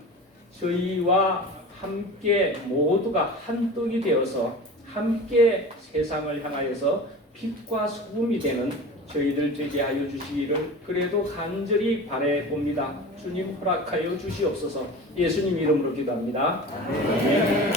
저희와 함께 모두가 한 떡이 되어서 함께 세상을 향하여서 빛과 소금이 되는 저희들 되게 하여 주시기를 그래도 간절히 바래 봅니다. 주님 허락하여 주시옵소서. 예수님 이름으로 기도합니다. 아멘.